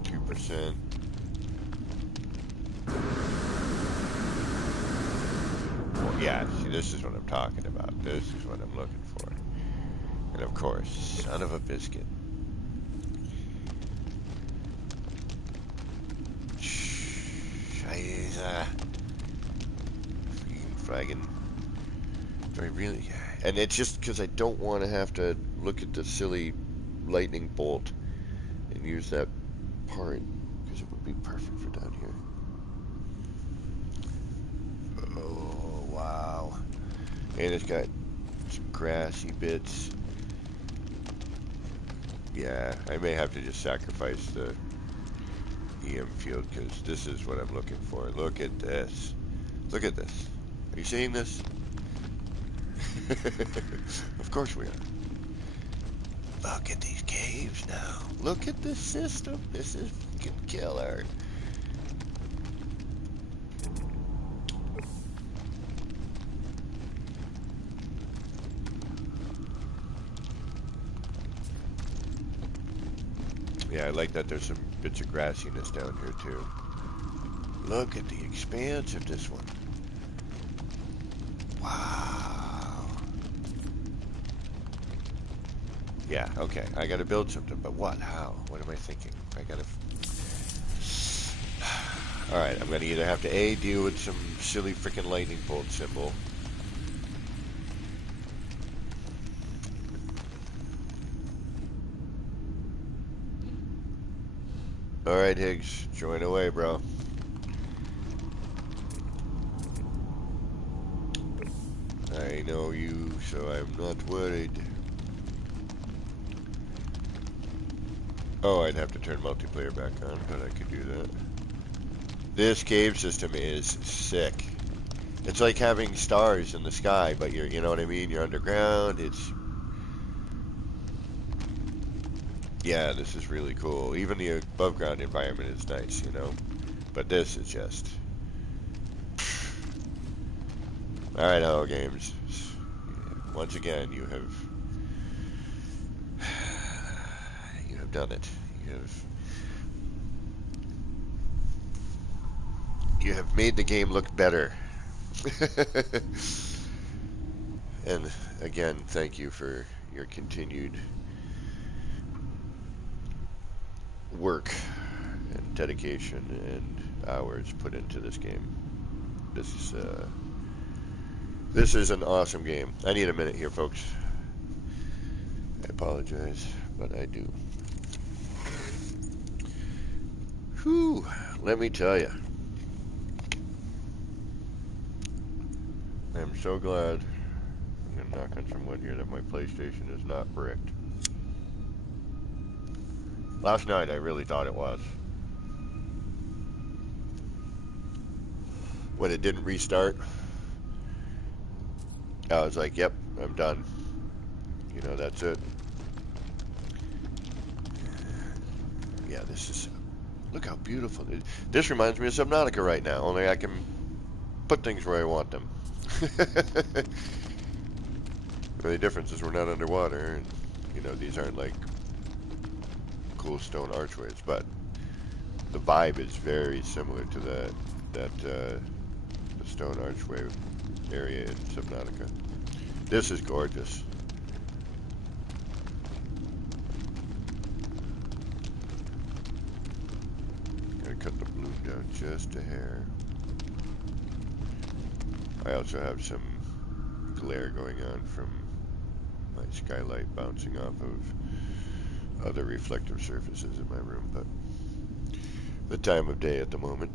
2%. Well, yeah, Yeah, see, this is what I'm talking about. This is what I'm looking for. And of course, son of a biscuit. Scheiße. Fragging. Do I really? And it's just because I don't want to have to look at the silly lightning bolt and use that part, because it would be perfect for down here. Oh, wow. And it's got some grassy bits. Yeah, I may have to just sacrifice the EM field, because this is what I'm looking for. Look at this. Look at this. Are you seeing this? Of course we are. Look at these caves now. Look at this system. This is fucking killer. Yeah, I like that there's some bits of grassiness down here too. Look at the expanse of this one. Wow. Yeah, okay. I gotta build something, but what? How? What am I thinking? I gotta... Alright, I'm gonna either have to A, deal with some silly freaking lightning bolt symbol. Alright, Higgs. Join away, bro. I know you, so I'm not worried. Oh, I'd have to turn multiplayer back on, but I could do that. This cave system is sick. It's like having stars in the sky, but you're, you know what I mean? You're underground. It's, yeah, this is really cool. Even the above ground environment is nice, you know? But this is just, alright, Hello Games. Once again, you have done it. You have made the game look better. And again, thank you for your continued work and dedication and hours put into this game. This is an awesome game. I need a minute here, folks. I apologize, but I do. Whew, let me tell you. I'm so glad. I'm gonna knock on some wood here that my PlayStation is not bricked. Last night I really thought it was. When it didn't restart, I was like, yep, I'm done. You know, that's it. Yeah, this is... Look how beautiful. This reminds me of Subnautica right now, only I can put things where I want them. The only difference is we're not underwater, and, you know, these aren't like cool stone archways, but the vibe is very similar to the stone archway area in Subnautica. This is gorgeous. Gotta cut the bloom down just a hair. I also have some glare going on from my skylight bouncing off of other reflective surfaces in my room, but the time of day at the moment.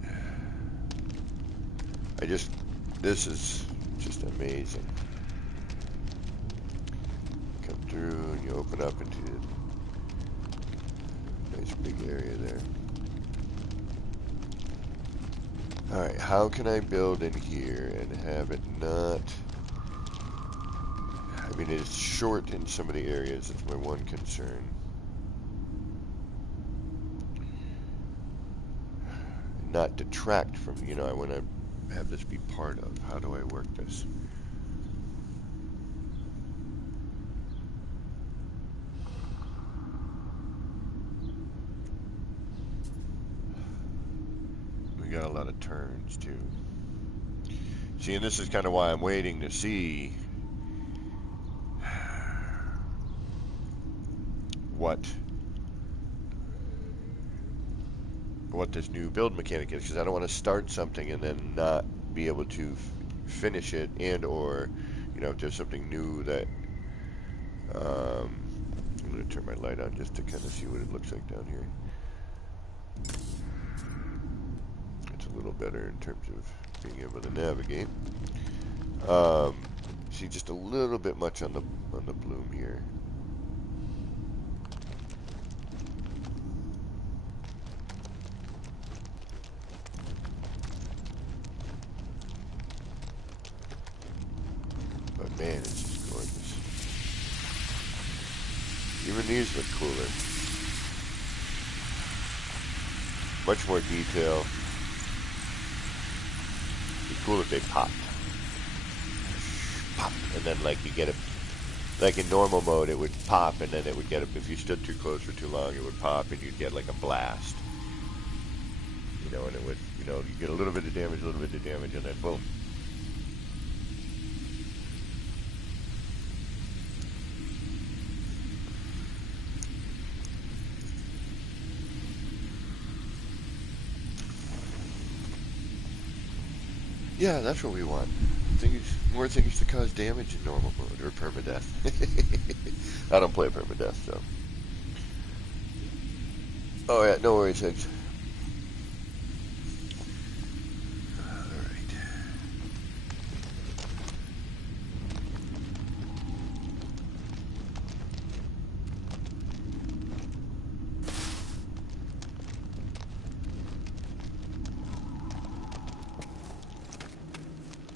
This is just amazing. Come through and you open up into a nice big area there. Alright, how can I build in here and have it not... I mean, it's short in some of the areas. That's my one concern. Not detract from, you know, I want to have this be part of. How do I work this? We got a lot of turns, too. See, and this is kind of why I'm waiting to see what this new build mechanic is, because I don't want to start something and then not be able to finish it, and or if there's something new that I'm going to turn my light on just to kind of see what it looks like down here. It's a little better in terms of being able to navigate. See, just a little bit much on the bloom here. But man, it's just gorgeous. Even these look cooler. Much more detail. It'd be cool if they popped. Pop. And then like you get a, like in normal mode it would pop, and then it would get a, if you stood too close for too long it would pop and you'd get like a blast. And it would, you get a little bit of damage, and then boom. Yeah, that's what we want. More things to cause damage in normal mode, or permadeath. I don't play permadeath, so. Oh yeah, no worries, Higgs. Alright.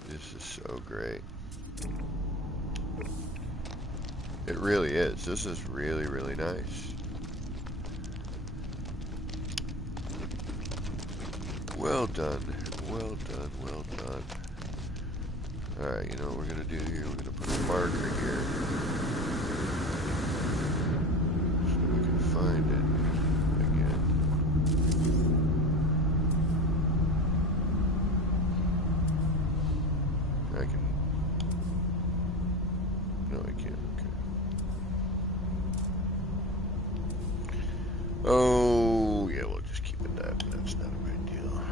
This is so great. It really is. This is really, really nice. Well done. Well done. Well done. Alright, you know what we're going to do here? We're going to put a marker here. So we can find it again. I can... No, I can't. Okay. Oh, yeah, we'll just keep it that. That's not a big deal.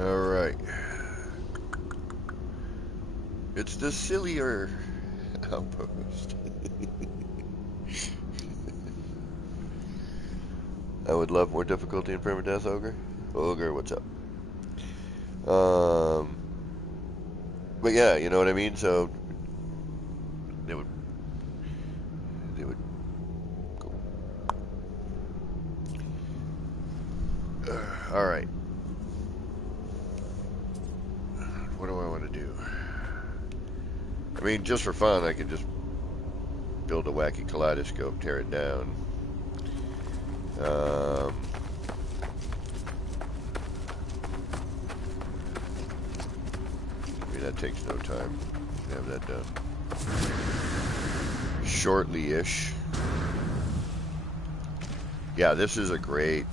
Alright. It's the sillier outpost. I would love more difficulty in permadeath, Ogre. Ogre, what's up? But yeah, you know what I mean? So they would go. Alright. What do I want to do? I mean, just for fun, I can just build a wacky kaleidoscope, tear it down. I mean, that takes no time to have that done. Shortly-ish. Yeah, this is a great...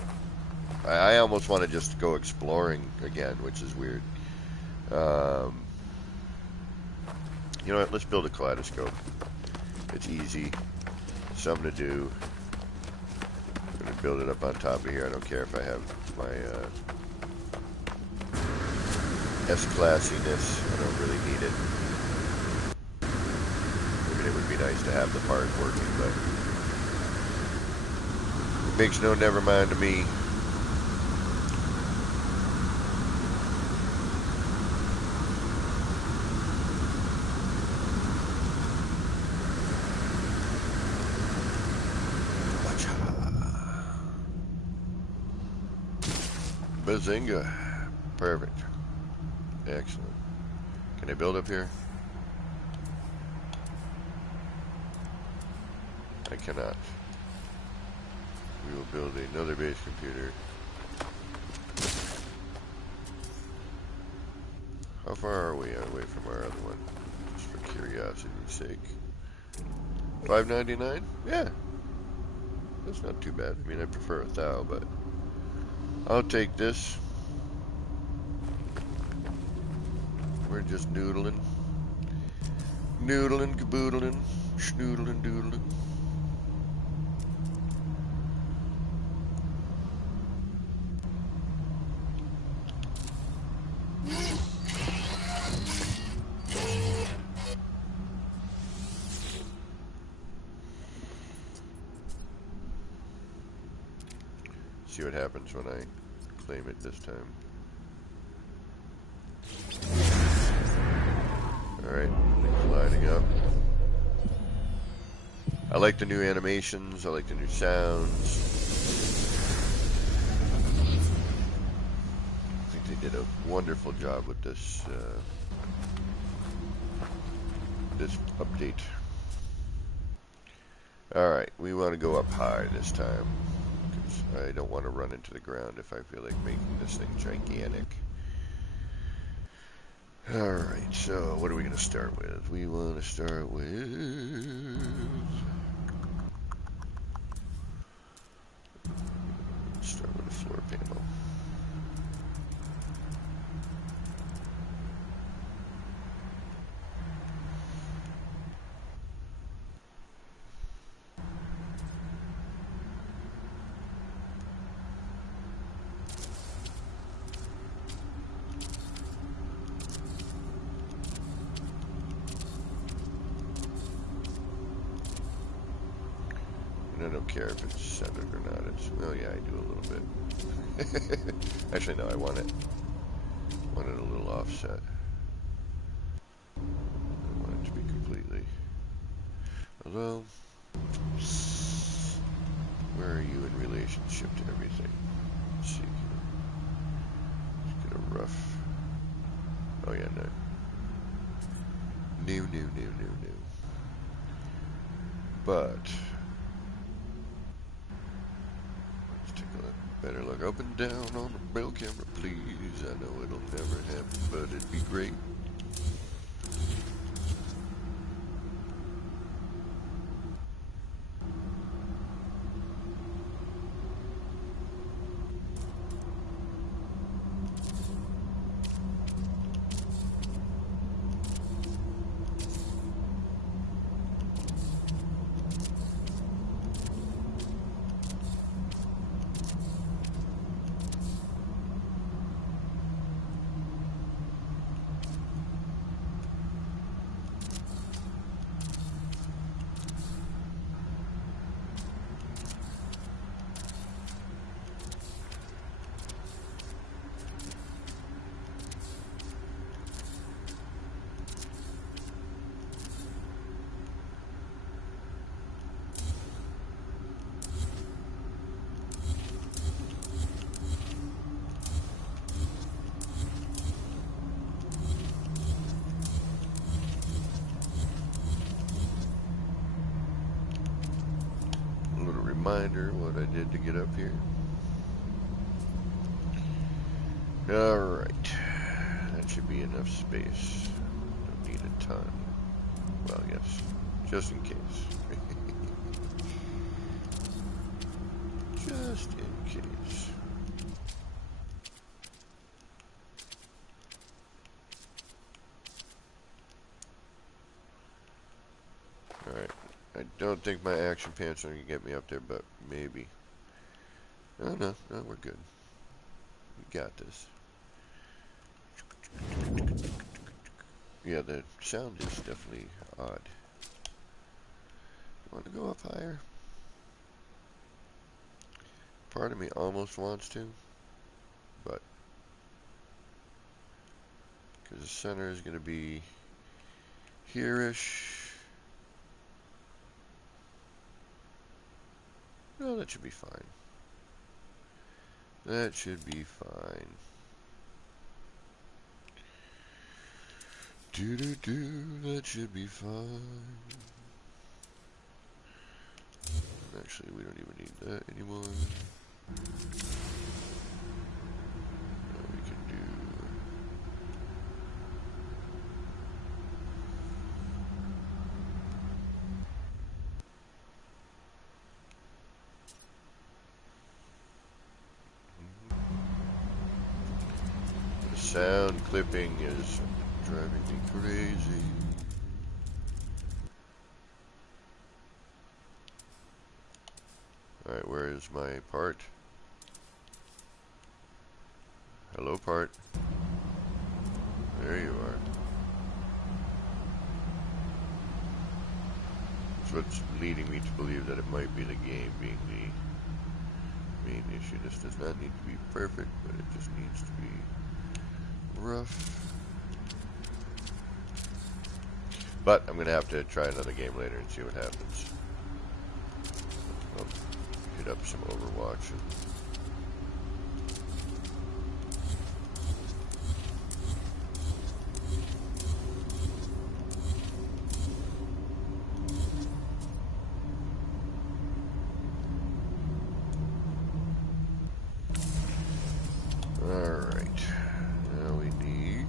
I almost want to just go exploring again, which is weird. You know what? Let's build a kaleidoscope. It's easy. Something to do. I'm going to build it up on top of here. I don't care if I have my S-classiness. I don't really need it. I mean, it would be nice to have the part working, but it makes no never mind to me. Bazinga. Perfect. Excellent. Can I build up here? I cannot. We will build another base computer. How far are we away from our other one? Just for curiosity's sake. $5.99? Yeah. That's not too bad. I mean, I prefer a thou, but I'll take this. We're just noodling. Noodling, caboodling, schnoodling, doodling. See what happens when I claim it this time. Alright, things lining up. I like the new animations, I like the new sounds. I think they did a wonderful job with this this update. Alright, we want to go up high this time, because I don't want to run into the ground if I feel like making this thing gigantic. Alright, so what are we going to start with? We want to start with... start with a floor panel. And I don't care if it's centered or not. It's, well, yeah, I do a little bit. Actually, no, I want it a little offset. I want it to be completely. Although, where are you in relationship to everything? Let's see here. Let's get a rough. Oh yeah, no. New. But let's take a better look. Up and down on the bell camera, please. I know it'll never happen, but it'd be great. Reminder what I did to get up here. Alright, that should be enough space. Don't need a ton. Well, yes, just in case. Just in case. Alright, I don't think my action pants are going to get me up there, but maybe. Oh, no, we're good. We got this. Yeah, the sound is definitely odd. Want to go up higher? Part of me almost wants to, but because the center is going to be here-ish. No, that should be fine. That should be fine. That should be fine. Actually, we don't even need that anymore. We can do... sound clipping is driving me crazy. Alright, where is my part? Hello, part. There you are. That's what's leading me to believe that it might be the game being the main issue. This does not need to be perfect, but it just needs to be rough. But I'm going to have to try another game later and see what happens. I'll hit up some Overwatch and alright, now we need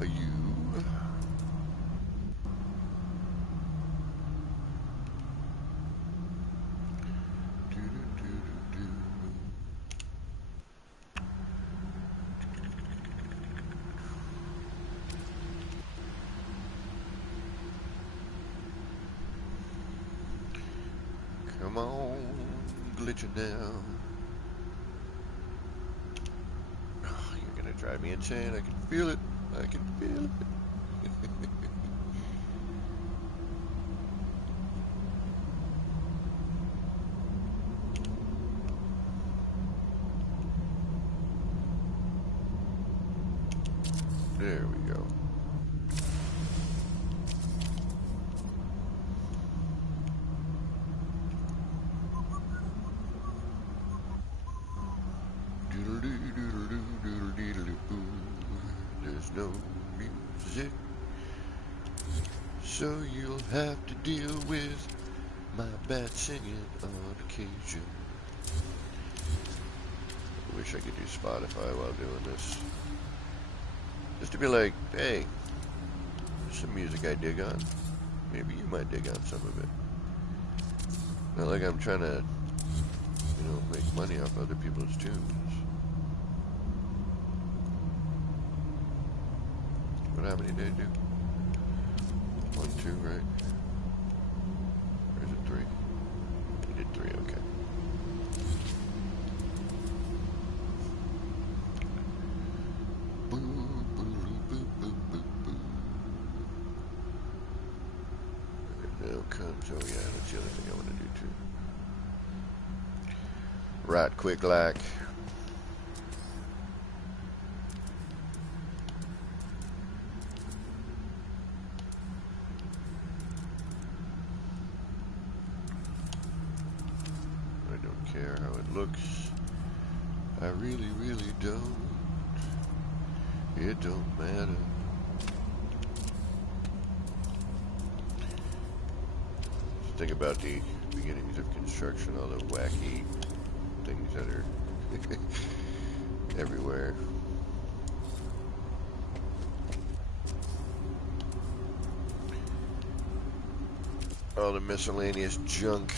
a U. Come on, glitching now. Oh, you're gonna drive me insane. I can feel it. I can feel it. There we go. There's no music, so you'll have to deal with my bad singing on occasion. I wish I could do Spotify while doing this. Just to be like, hey, there's some music I dig on. Maybe you might dig on some of it. Not like I'm trying to, make money off other people's tunes. But how many did I do? 1, 2, right? Or is it 3? I did 3, okay. Boo, boo, boo, boo, boo, boo. And now comes, oh yeah, that's the other thing I want to do too. Right quick like. I don't care how it looks. I really, really don't. It don't matter. Just think about the beginnings of construction, all the wacky things that are everywhere. All the miscellaneous junk.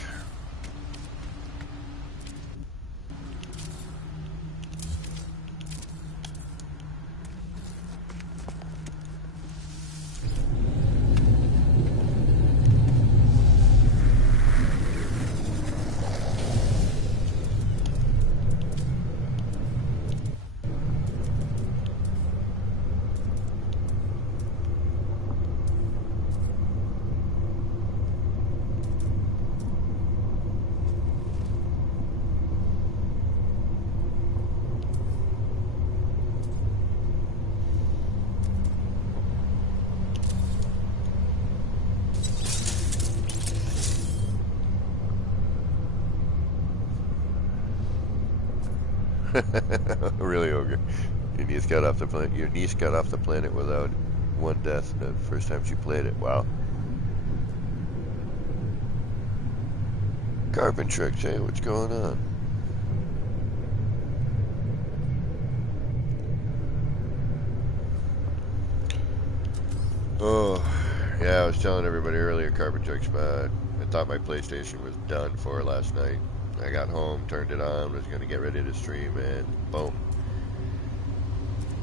Really, Ogre. Your niece got off the planet. Your niece got off the planet without one death the first time she played it. Wow. Carbon trucks, hey, what's going on? Oh, yeah, I was telling everybody earlier, Carbon trucks, but I thought my PlayStation was done for last night. I got home, turned it on, was going to get ready to stream, and boom.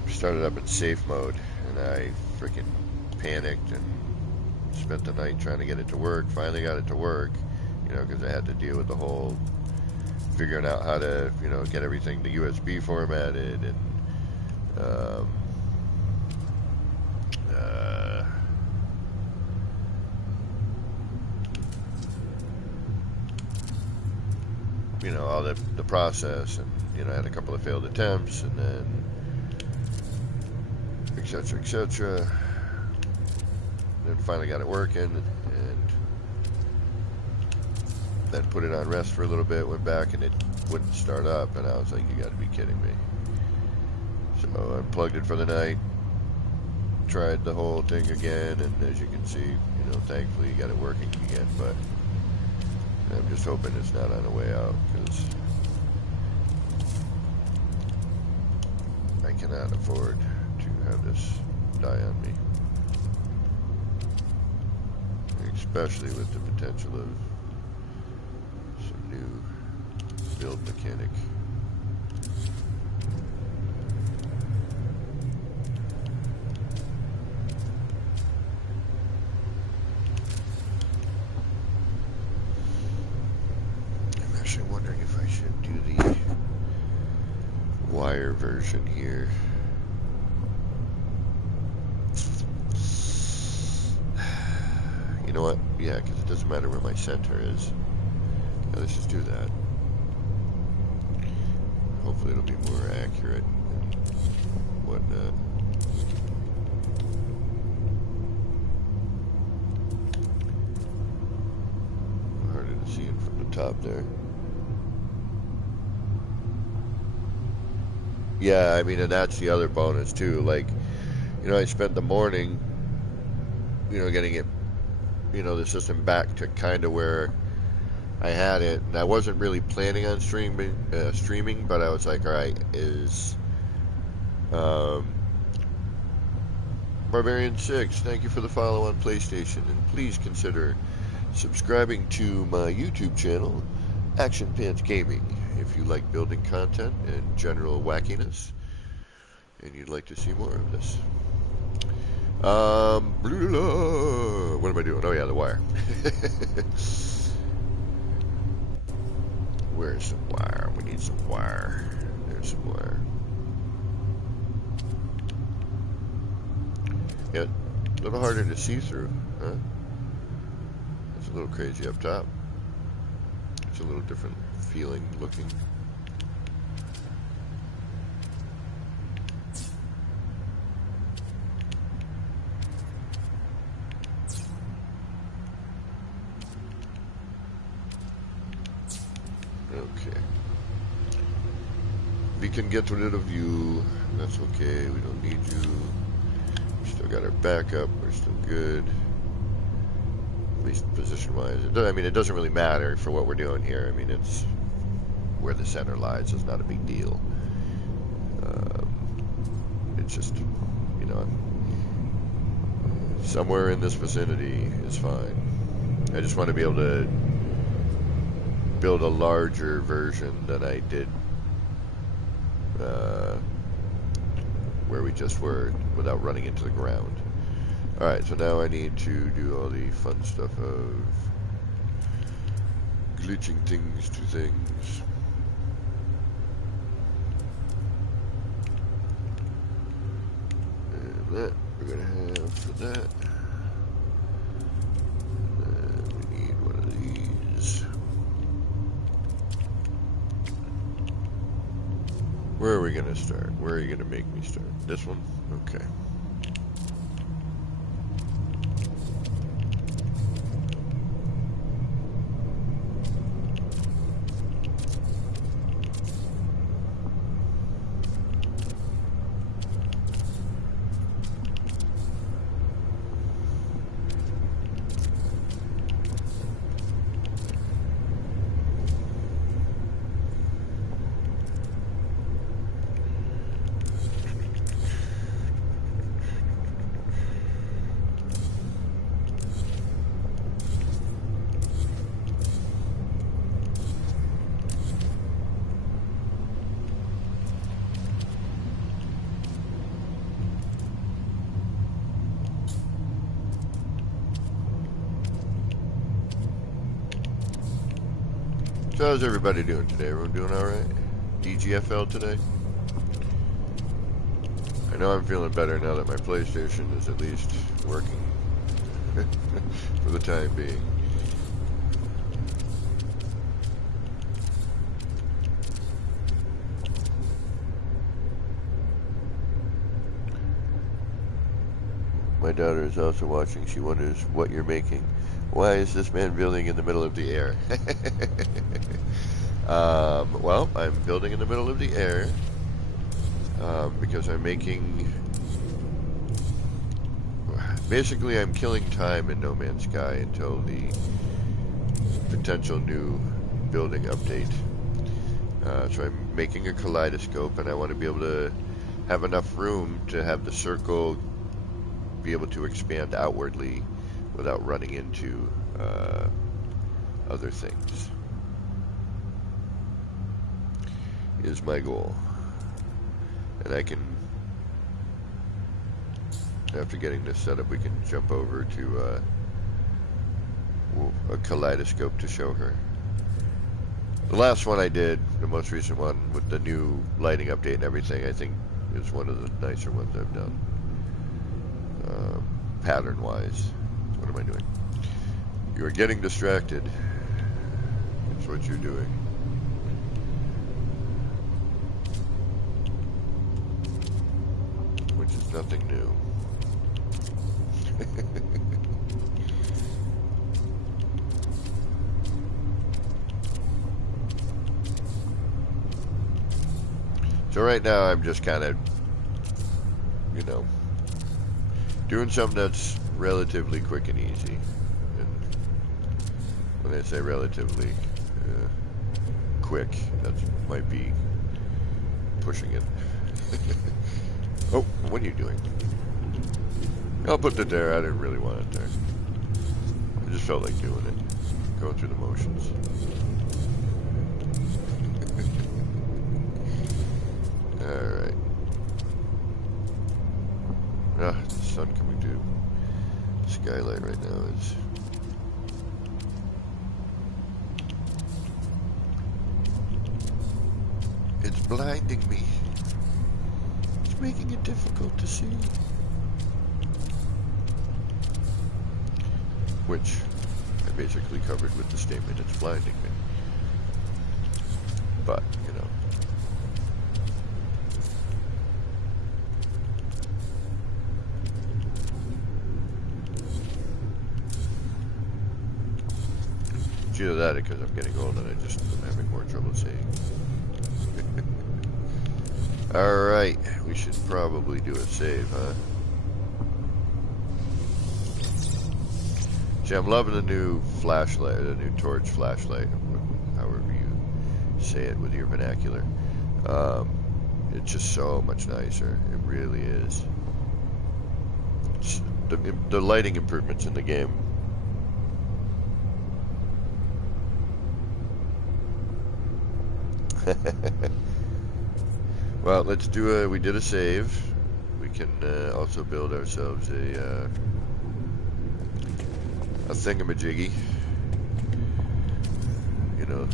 started up in safe mode, and I freaking panicked and spent the night trying to get it to work. Finally got it to work, because I had to deal with the whole figuring out how to, get everything to USB formatted and all the process, and I had a couple of failed attempts, and then etc. etc. Then finally got it working, and then put it on rest for a little bit, went back, and it wouldn't start up, and I was like, you gotta be kidding me. So I unplugged it for the night, tried the whole thing again, and as you can see, thankfully got it working again, but I'm just hoping it's not on the way out, because I cannot afford to have this die on me. Especially with the potential of some new build mechanic. I'm actually wondering if I should do the wire version here. You know what? Yeah, because it doesn't matter where my center is. Yeah, let's just do that. Hopefully it'll be more accurate and whatnot. Harder to see it from the top there. Yeah, I mean, and that's the other bonus too. Like, I spent the morning, getting it, the system back to kind of where I had it, and I wasn't really planning on streaming, but I was like, all right, is Barbarian 6, thank you for the follow on PlayStation, and please consider subscribing to my YouTube channel, Action Pants Gaming, if you like building content and general wackiness, and you'd like to see more of this. What am I doing? Oh yeah, the wire. Where's some wire? We need some wire. There's some wire. Yeah, a little harder to see through, huh? It's a little crazy up top. It's a little different feeling, looking. Okay. We can get rid of you. That's okay. We don't need you. We still got our backup. We're still good. At least position-wise. It doesn't really matter for what we're doing here. I mean, it's where the center lies is not a big deal. It's just, somewhere in this vicinity is fine. I just want to be able to build a larger version than I did where we just were without running into the ground. Alright, so now I need to do all the fun stuff of glitching things to things. And that we're going to have for that. And then we need one of these. Where are we going to start? Where are you going to make me start? This one? Okay. So how's everybody doing today? Everyone doing alright? DGFL today? I know I'm feeling better now that my PlayStation is at least working for the time being. My daughter is also watching. She wonders what you're making. Why is this man building in the middle of the air? Well, I'm building in the middle of the air because I'm making... Basically, I'm killing time in No Man's Sky until the potential new building update. So I'm making a kaleidoscope, and I want to be able to have enough room to have the circle be able to expand outwardly without running into other things. Is my goal. And I can, after getting this set up, we can jump over to a kaleidoscope to show her. The last one I did, the most recent one with the new lighting update and everything, I think is one of the nicer ones I've done. Pattern wise. What am I doing? You are getting distracted. That's what you're doing. Which is nothing new. So right now I'm just kind of, you know, doing something that's relatively quick and easy. And when I say relatively quick, that might be pushing it. Oh, what are you doing? I'll put it there. I didn't really want it there. I just felt like doing it. Going through the motions. Alright. Ah, the sun coming through the skylight right now is... It's blinding me. It's making it difficult to see. Which I basically covered with the statement, it's blinding me. But, you know. It's either that or because I'm getting old and I'm having more trouble seeing. Alright, we should probably do a save, huh? See, I'm loving the new flashlight, the new torch flashlight, however you say it with your vernacular. It's just so much nicer. It really is. It's the lighting improvements in the game. Well, let's do we did a save. We can also build ourselves a thingamajiggy. You know,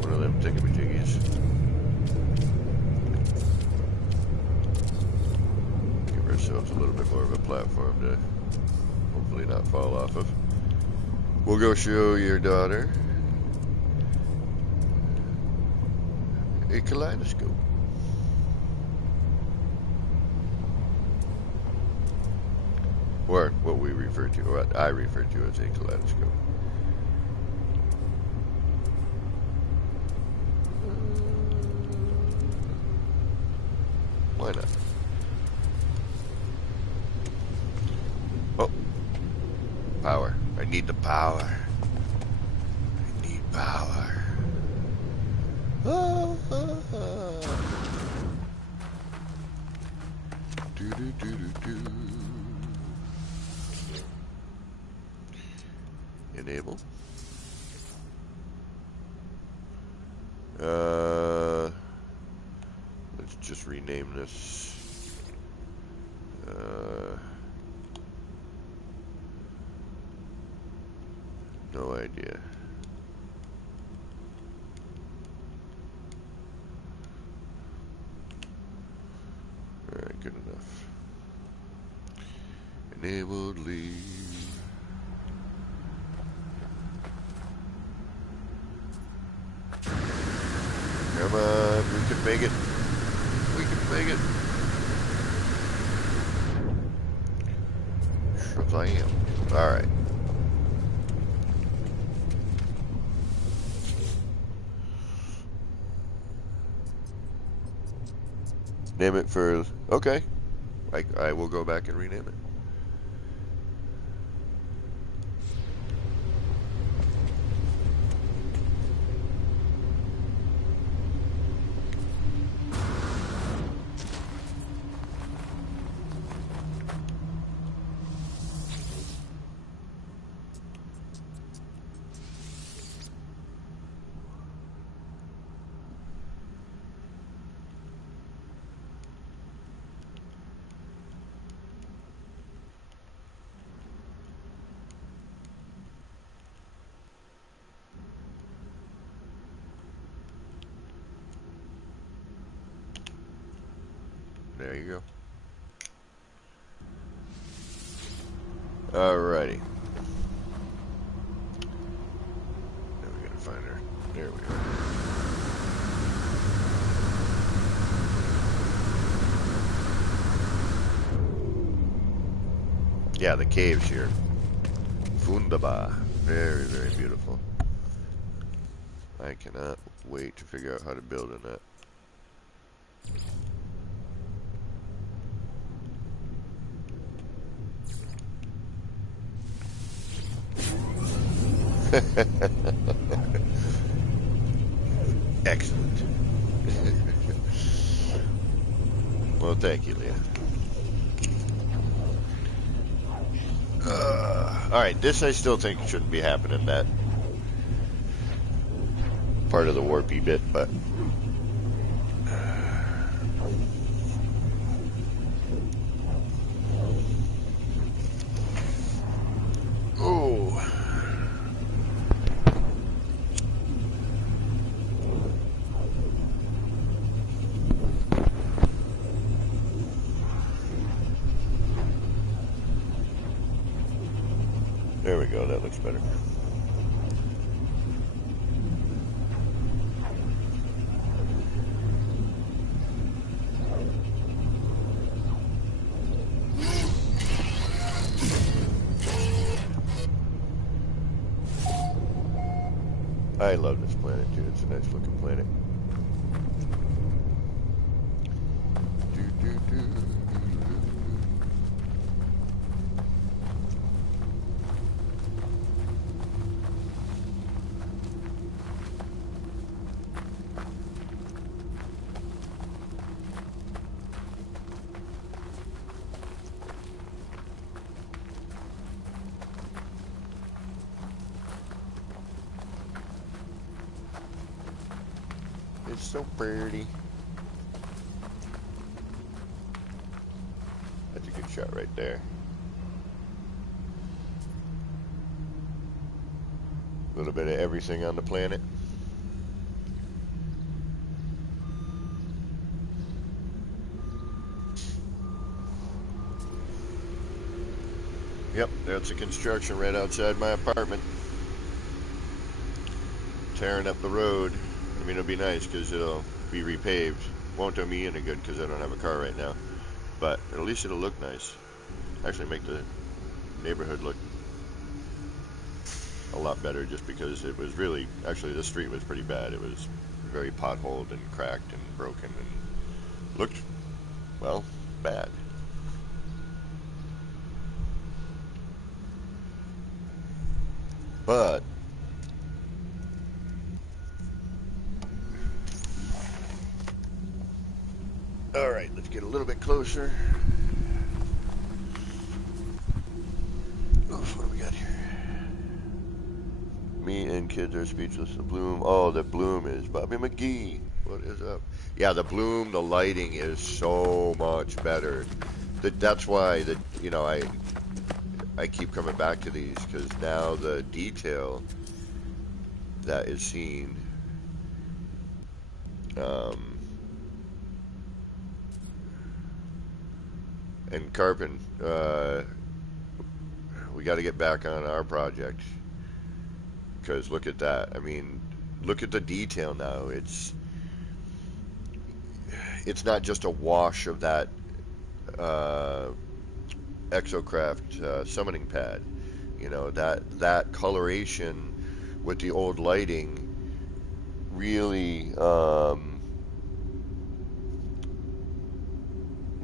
one of them thingamajiggies. Give ourselves a little bit more of a platform to hopefully not fall off of. We'll go show your daughter a kaleidoscope. Or what we refer to, what I refer to as a kaleidoscope. Why not? Oh, power. I need the power. I need power. Ah, ah, ah. Do do do do do. Enable. Let's just rename this. No idea. never leave. Come on, we can make it. We can make it. Shazam. Alright. Name it for... Okay. I will go back and rename it. There you go. Alrighty. Now we gotta find her. There we go. Yeah, the caves here. Wunderbar. Very, very beautiful. I cannot wait to figure out how to build in that. Excellent. Well, thank you, Leah. Alright, this I still think shouldn't be happening, that part of the warpy bit, but... Oh. There we go, that looks better. I love this planet too, it's a nice looking planet. It's so pretty. That's a good shot right there. A little bit of everything on the planet. Yep, that's a construction right outside my apartment. Tearing up the road. I mean, it'll be nice because it'll be repaved. Won't do me any good because I don't have a car right now. But at least it'll look nice. Actually make the neighborhood look a lot better just because it was really... Actually, this street was pretty bad. It was very potholed and cracked and broken and looked, well, bad. But... Alright, let's get a little bit closer. Oof, what do we got here? Me and kids are speechless. The bloom. Oh, the bloom is Bobby McGee. What is up? Yeah, the bloom, the lighting is so much better. That's why I keep coming back to these because now the detail that is seen. And Carpin, we got to get back on our project, because look at that. I mean, look at the detail now. It's not just a wash of that uh, Exocraft summoning pad. You know, that coloration with the old lighting really.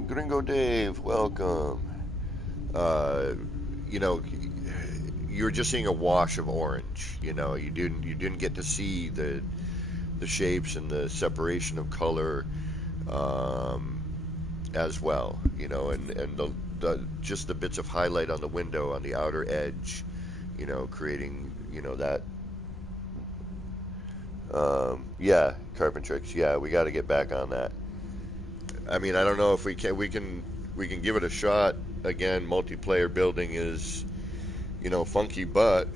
Gringo Dave, welcome. Uh, you know, you're just seeing a wash of orange. You know, you didn't get to see the shapes and the separation of color um, as well. You know, and the just the bits of highlight on the window on the outer edge. You know, creating that. Yeah, Carpentrix. Yeah, we got to get back on that. I mean, I don't know if we can give it a shot again. Multiplayer building is funky, but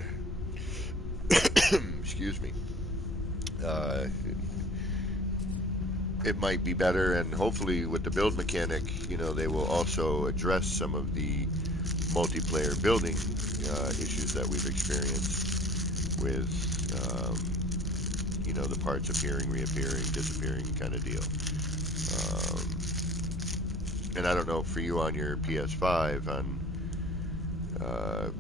excuse me, uh, it might be better, and hopefully with the build mechanic, they will also address some of the multiplayer building issues that we've experienced with the parts appearing, reappearing, disappearing kind of deal. And I don't know for you on your PS5 uh,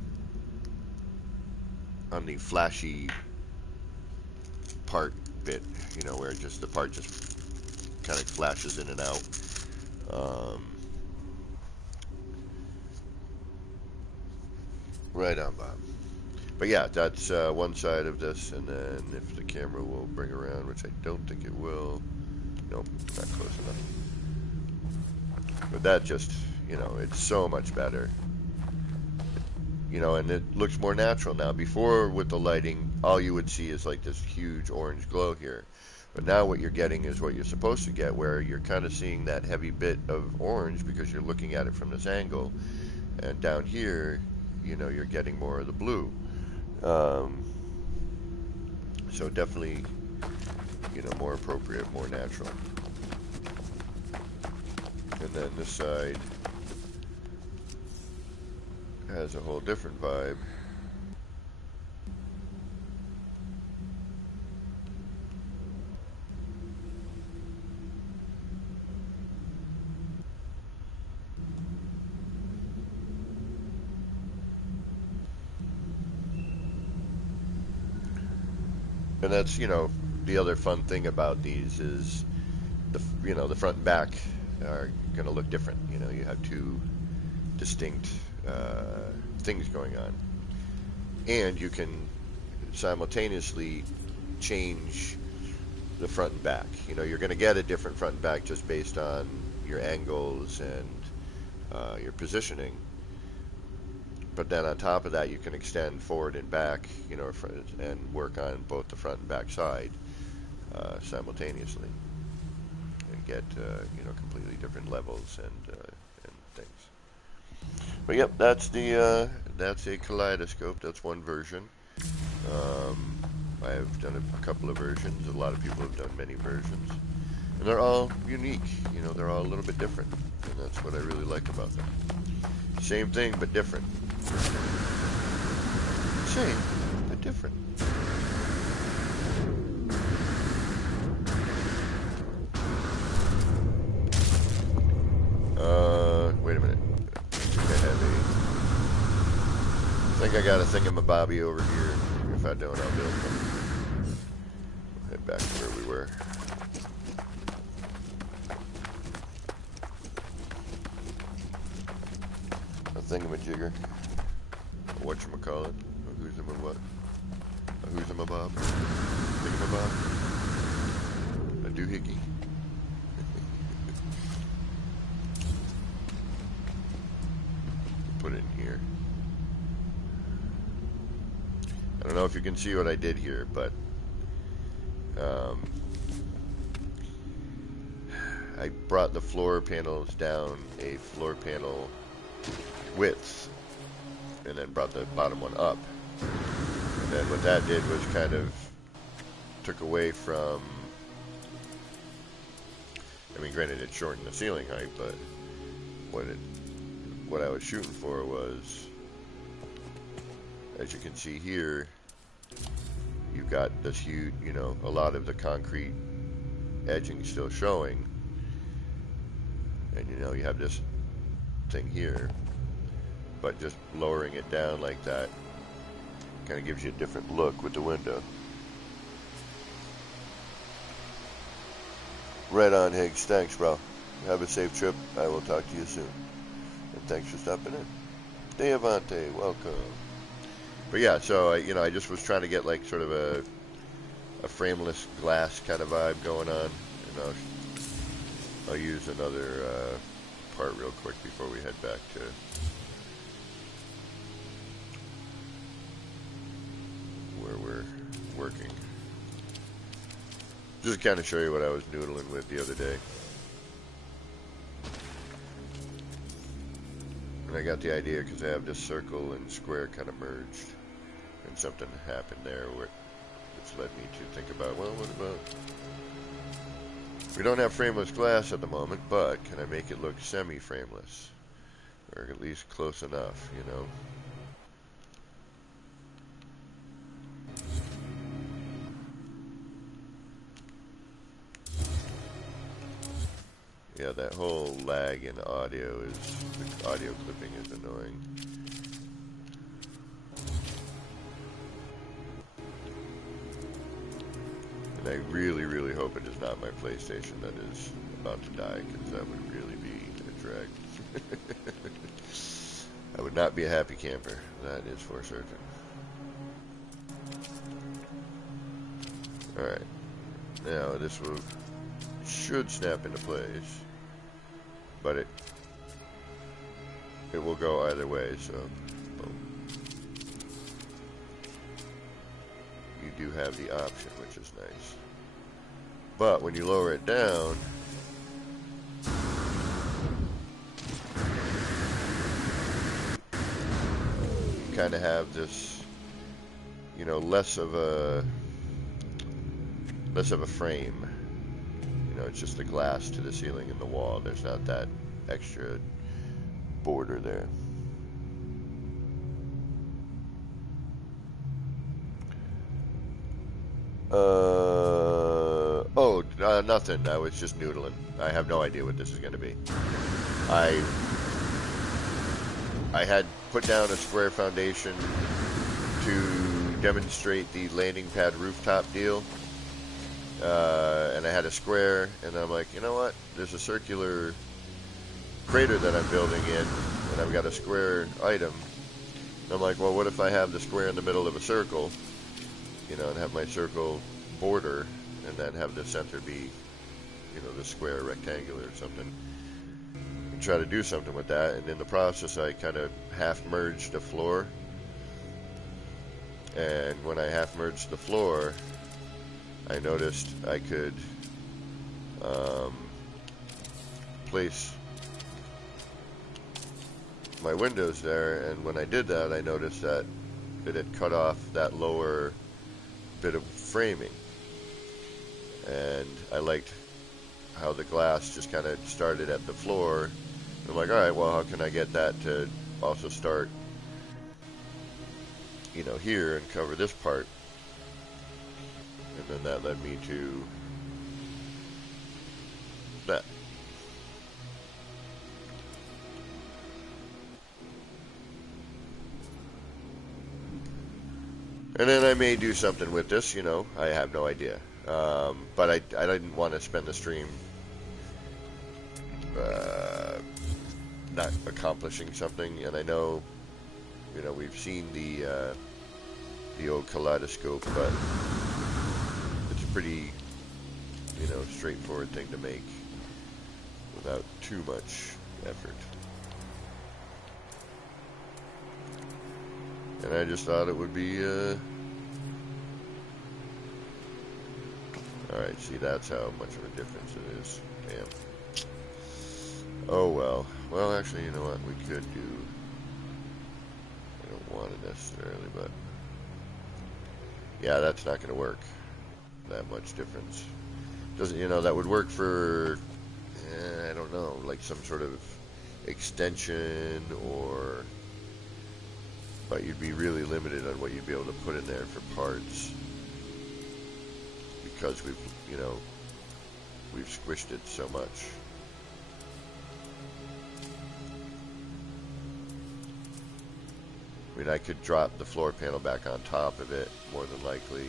on the flashy part bit, where just the part just kind of flashes in and out. Right on, Bob. But yeah, that's one side of this, and then if the camera will bring around, which I don't think it will. Nope, not close enough. But that just, it's so much better. And it looks more natural now. Before, with the lighting, all you would see is like this huge orange glow here. But now what you're getting is what you're supposed to get, where you're kind of seeing that heavy bit of orange because you're looking at it from this angle. And down here, you're getting more of the blue. Um, so definitely, more appropriate, more natural. And then this side has a whole different vibe. And that's, the other fun thing about these is the front and back are going to look different. You have two distinct things going on. And you can simultaneously change the front and back. You're going to get a different front and back just based on your angles and your positioning. But then on top of that, you can extend forward and back, and work on both the front and back side simultaneously, and get completely different levels and things. But yep, that's a kaleidoscope. That's one version. I've done a couple of versions. A lot of people have done many versions, and they're all unique. They're all a little bit different, and that's what I really like about them. Same thing, but different. Same, but different. Wait a minute. I think I got a thingamabobby over here. If I don't, I'll build one. Head back to where we were. A thingamajigger. Whatchamacallit. A who's-a-ma-what. A who's-a-ma-bob. Thingamabob. A doohickey. Put it in here. I don't know if you can see what I did here, but I brought the floor panels down a floor panel width, and then brought the bottom one up. And then what that did was kind of took away from, I mean, granted it shortened the ceiling height, but what I was shooting for was as you can see here, you've got this huge, a lot of the concrete edging still showing. And you have this thing here, but just lowering it down like that kind of gives you a different look with the window. Right on, Higgs. Thanks, bro. Have a safe trip. I will talk to you soon. And thanks for stopping in. Deavante, welcome. But yeah, so I just was trying to get like sort of a frameless glass kind of vibe going on. And I'll use another part real quick before we head back to where we're working. Just to kind of show you what I was noodling with the other day. And I got the idea because I have this circle and square kind of merged. And something happened there which led me to think about, well, what about... We don't have frameless glass at the moment, but can I make it look semi-frameless? Or at least close enough, Yeah, that whole lag in audio the audio clipping is annoying. And I really, really hope it is not my PlayStation that is about to die, because that would really be a drag. I would not be a happy camper, that is for certain. Alright, now this should snap into place, but it will go either way, so boom. You do have the option, which is nice. But when you lower it down, you kind of have this, less of a frame. It's just the glass to the ceiling and the wall. There's not that extra border there. Nothing. I was just noodling. I have no idea what this is going to be. I had put down a square foundation to demonstrate the landing pad rooftop deal. And I had a square, and I'm like, you know what? There's a circular crater that I'm building in, and I've got a square item. And I'm like, well, what if I have the square in the middle of a circle, and have my circle border, and then have the center be, the square rectangular or something, and try to do something with that. And in the process, I kind of half merged the floor, and when I half merged the floor, I noticed I could place my windows there, and when I did that, I noticed that it had cut off that lower bit of framing, and I liked how the glass just kind of started at the floor. I'm like, alright, well, how can I get that to also start, here and cover this part? And then that led me to that. And then I may do something with this, I have no idea. But I didn't want to spend the stream not accomplishing something. And I know, we've seen the old kaleidoscope, but it's a pretty, straightforward thing to make without too much effort. And I just thought it would be, alright, see, that's how much of a difference it is. Damn. Oh well. Well, actually, you know what? We could do, I don't want it necessarily, but yeah, that's not going to work. That much difference. Doesn't, that would work for, I don't know, like some sort of extension, or but you'd be really limited on what you'd be able to put in there for parts because we've squished it so much. I mean, I could drop the floor panel back on top of it, more than likely,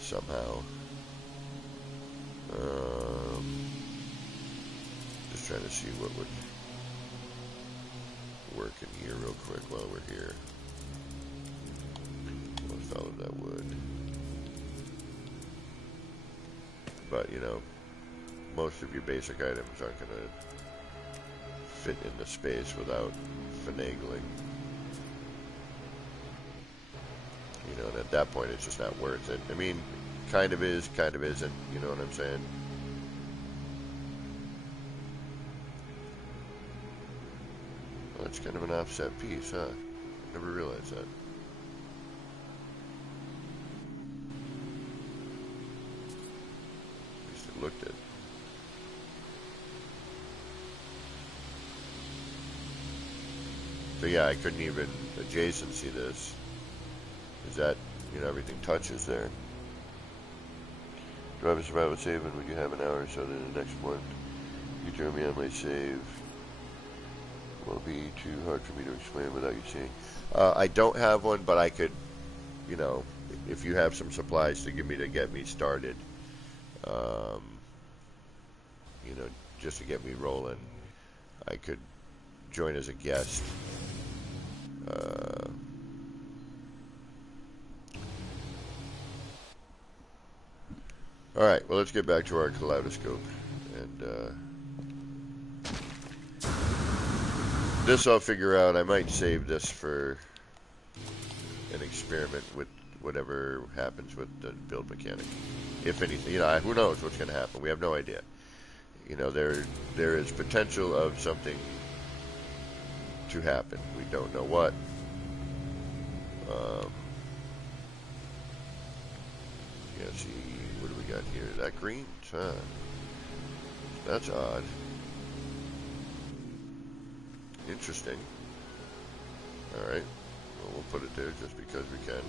somehow. Just trying to see what would work in here real quick while we're here. I'll follow that wood. But, most of your basic items aren't going to fit in the space without finagling. And at that point, it's just not worth it. I mean, kind of is, kind of isn't. You know what I'm saying? Well, it's kind of an offset piece, huh? Never realized that. At least it looked it. So yeah, I couldn't even adjacency this. Is that, everything touches there. Do I have a survival save, and would you have an hour or so to the next one? You join me on my save. Will be too hard for me to explain without you seeing. I don't have one, but I could, if you have some supplies to give me to get me started, just to get me rolling, I could join as a guest. Alright, well, let's get back to our kaleidoscope. And this I'll figure out. I might save this for an experiment with whatever happens with the build mechanic. If anything, who knows what's going to happen. We have no idea. There is potential of something to happen. We don't know what. Yeah, see, what do we got here? That green? Huh. That's odd. Interesting. Alright. Well, we'll put it there just because we can.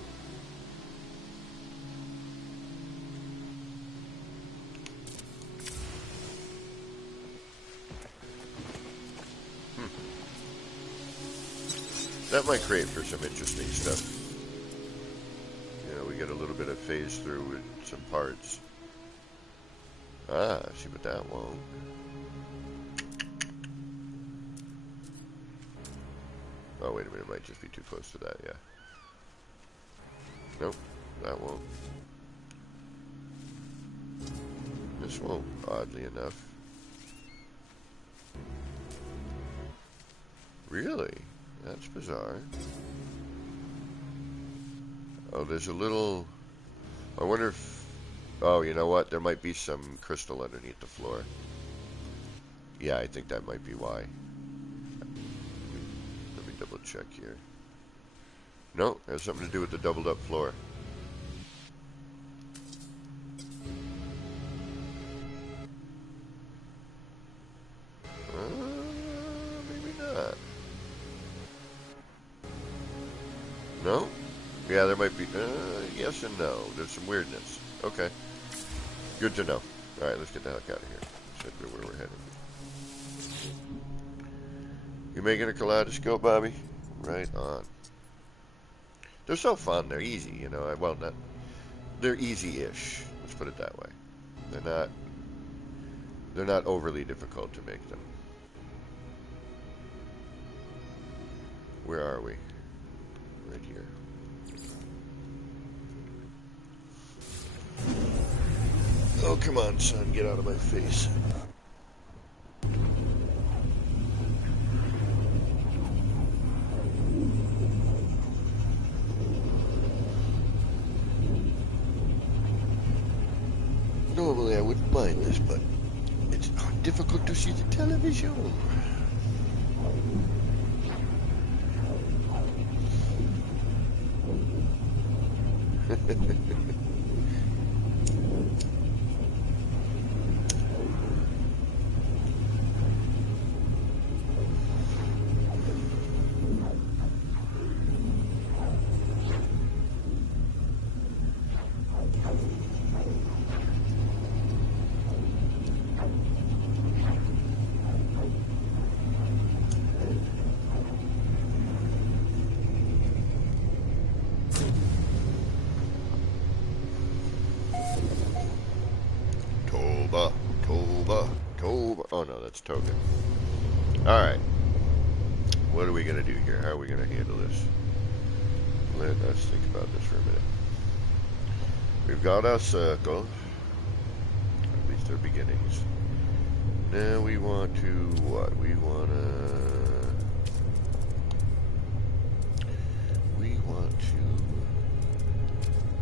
That might create for some interesting stuff. We get a little bit of phase through with some parts. See, but that won't. Oh, wait a minute, it might just be too close to that, yeah. Nope, that won't. This won't, oddly enough. Really? That's bizarre. Oh, there's a little... I wonder if... Oh, you know what? There might be some crystal underneath the floor. Yeah, I think that might be why. Let me double check here. No, it has something to do with the doubled up floor. Maybe not. No? Yeah, there might be, yes and no. There's some weirdness. Okay. Good to know. Alright, let's get the heck out of here. Let's head to where we're headed. You making a kaleidoscope, Bobby? Right on. They're so fun. They're easy, Well, not... They're easy-ish. Let's put it that way. They're not overly difficult to make them. Where are we? Right here. Oh, come on, son. Get out of my face. Normally I wouldn't mind this, but it's difficult to see the television. That's token. Alright. What are we going to do here? How are we going to handle this? Let us think about this for a minute. We've got our circle. At least our beginnings. Now we want to what? We want to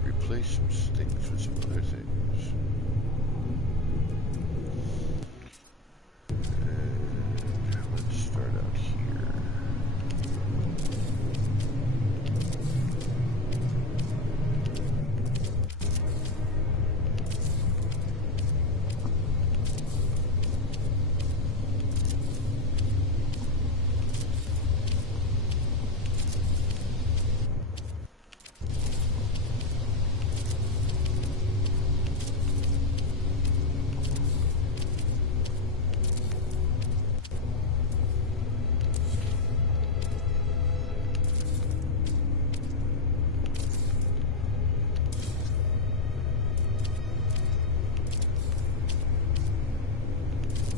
replace some things with some other things. And let's start out here.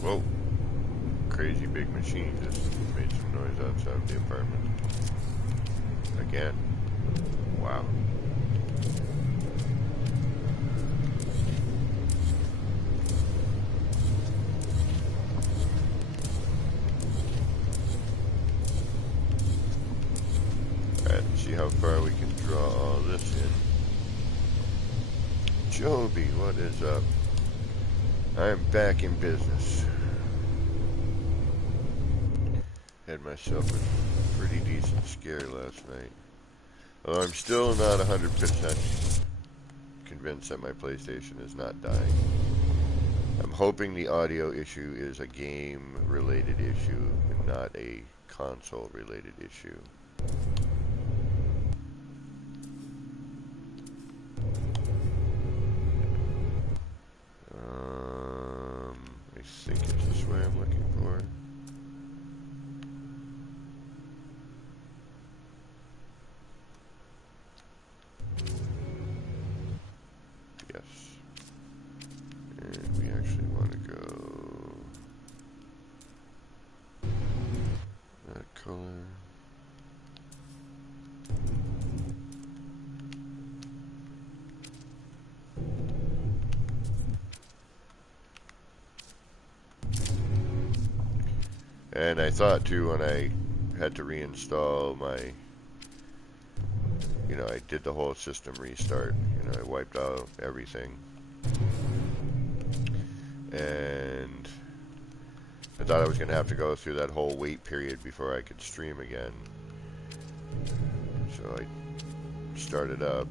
Whoa. Crazy big machine just made some noise outside of the apartment. Again. Wow. Alright, let's see how far we can draw all this in. Joby, what is up? I'm back in business. Had myself a pretty decent scare last night. Although I'm still not 100% convinced that my PlayStation is not dying. I'm hoping the audio issue is a game-related issue and not a console-related issue. I think it's this way I'm looking for. Yes. And we actually want to go that color. And I thought too when I had to reinstall my, I did the whole system restart. I wiped out everything. And I thought I was going to have to go through that whole wait period before I could stream again. So I started up.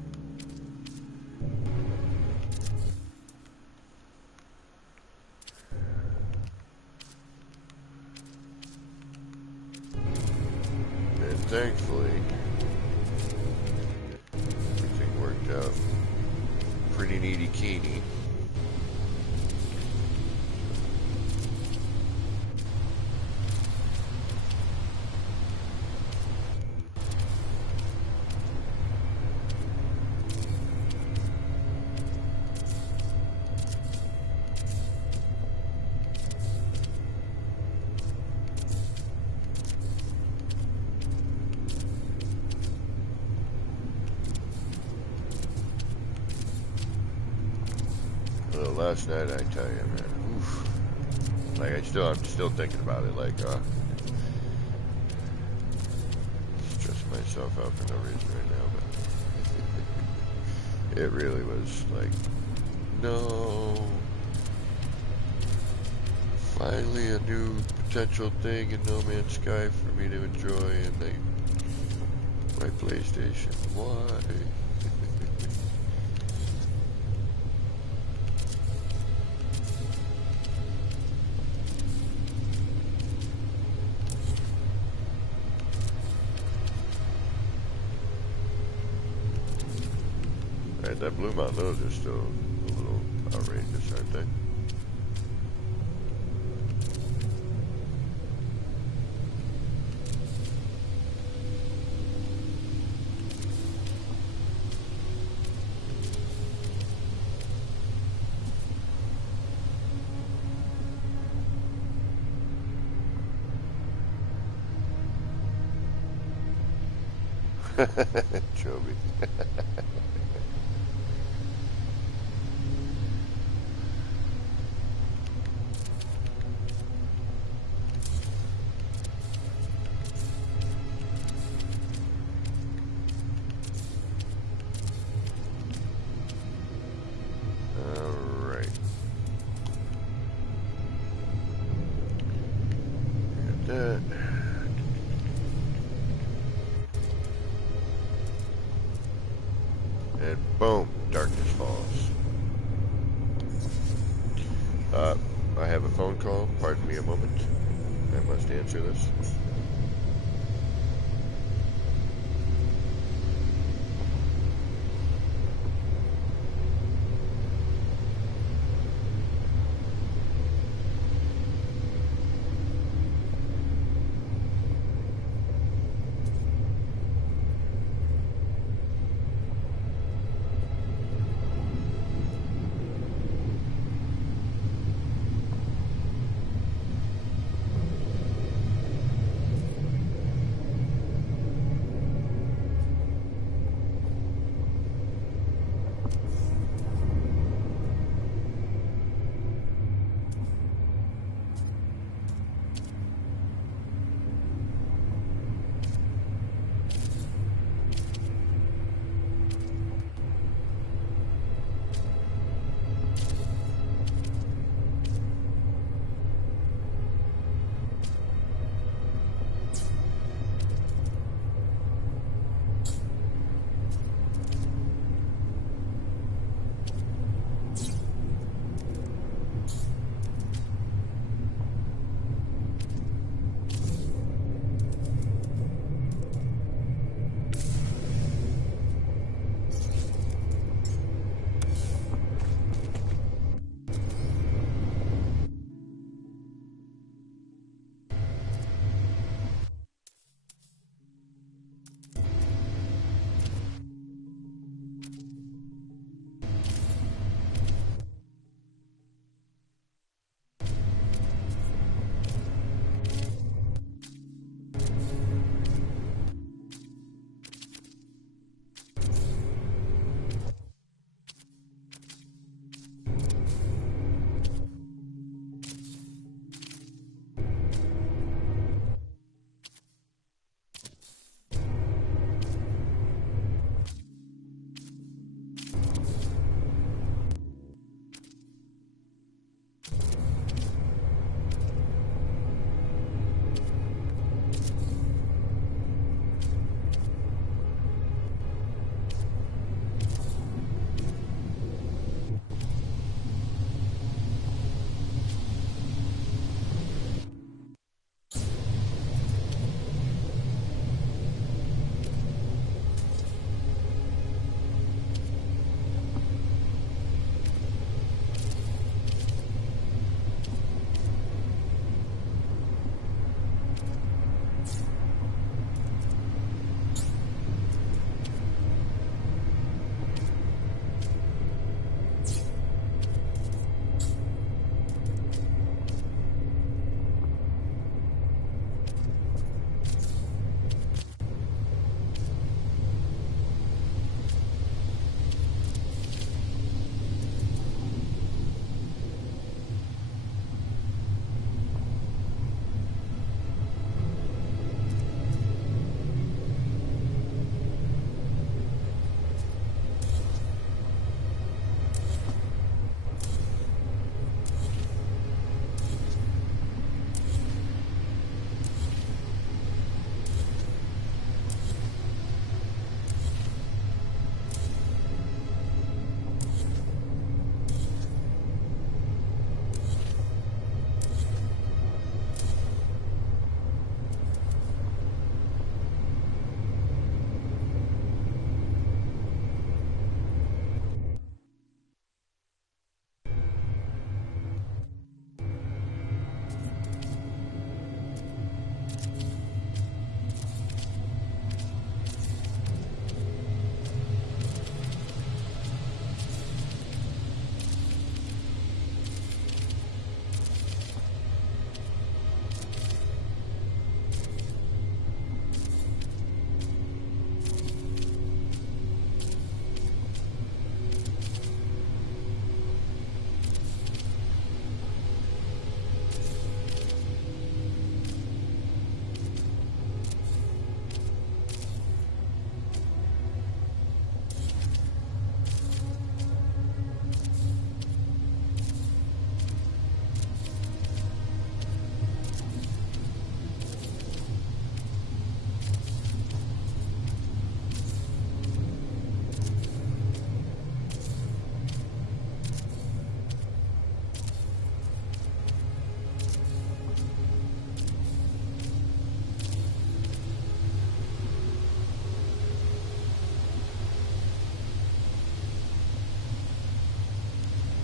And thankfully, everything worked out pretty neaty-keeny. Last night, I tell you, man, oof. Like, I'm still thinking about it, like, stressing myself out for no reason right now, but it really was like, no, finally a new potential thing in No Man's Sky for me to enjoy, and my PlayStation, why? That Blue Mountain, those are still a little outrageous, aren't they? Joby. Alright. Got that. And boom, darkness falls. I have a phone call. Pardon me a moment. I must answer this.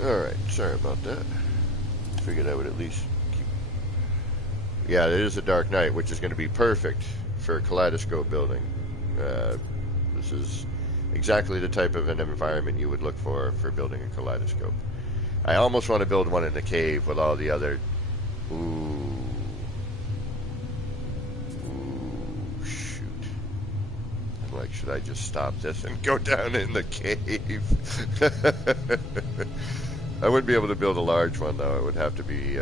Alright, sorry about that. Figured I would at least keep... Yeah, it is a dark night, which is going to be perfect for kaleidoscope building. This is exactly the type of an environment you would look for building a kaleidoscope. I almost want to build one in the cave with all the other... Ooh. Ooh, shoot. I'm like, should I just stop this and go down in the cave? I wouldn't be able to build a large one, though. It would have to be,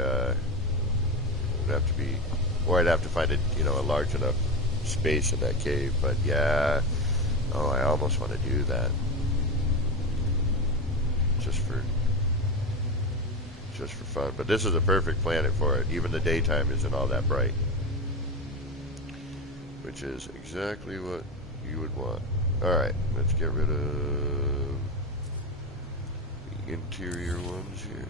or I'd have to find a large enough space in that cave. But yeah, oh, I almost want to do that, just for fun. But this is a perfect planet for it. Even the daytime isn't all that bright, which is exactly what you would want. All right, let's get rid of the interior ones here.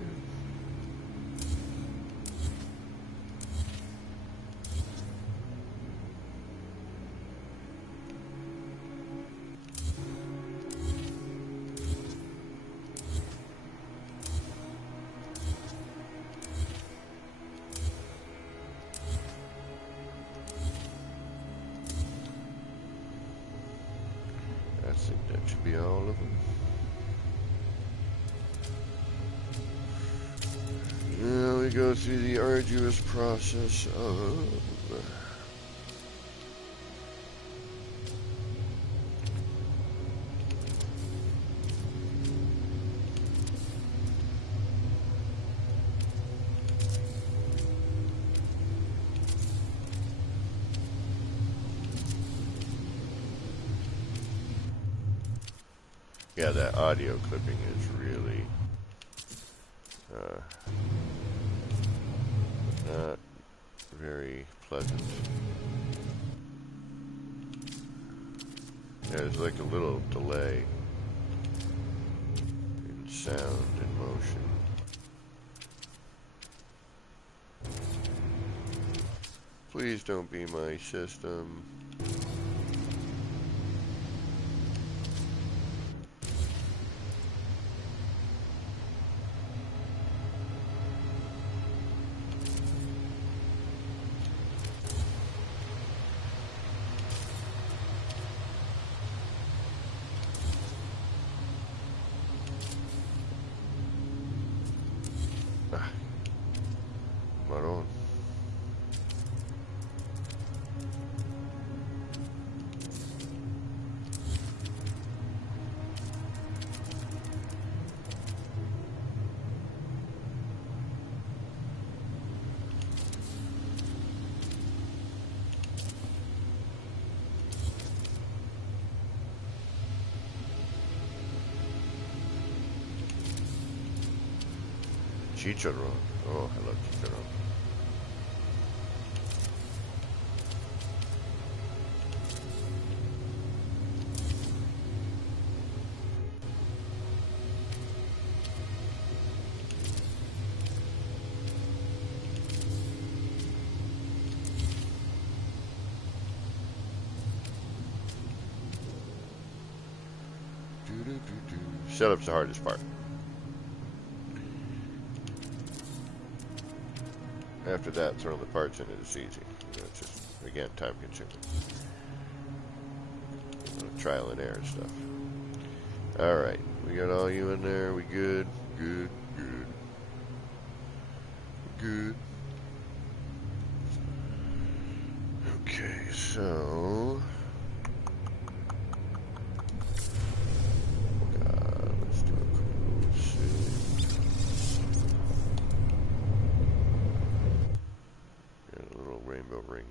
I think that should be all of them. Now we go through the arduous process of... Yeah, that audio clipping is really not very pleasant. Yeah, there's like a little delay in sound and motion. Please don't be my system. Maroon. Chicharron. Oh, I love chicharron. Setup's the hardest part. After that, throwing the parts in it is easy. It's just, again, time consuming. Trial and error stuff. Alright, we got all you in there. We good? Good, good. Good. Okay, so... let's do a cool suit. A little rainbow ring.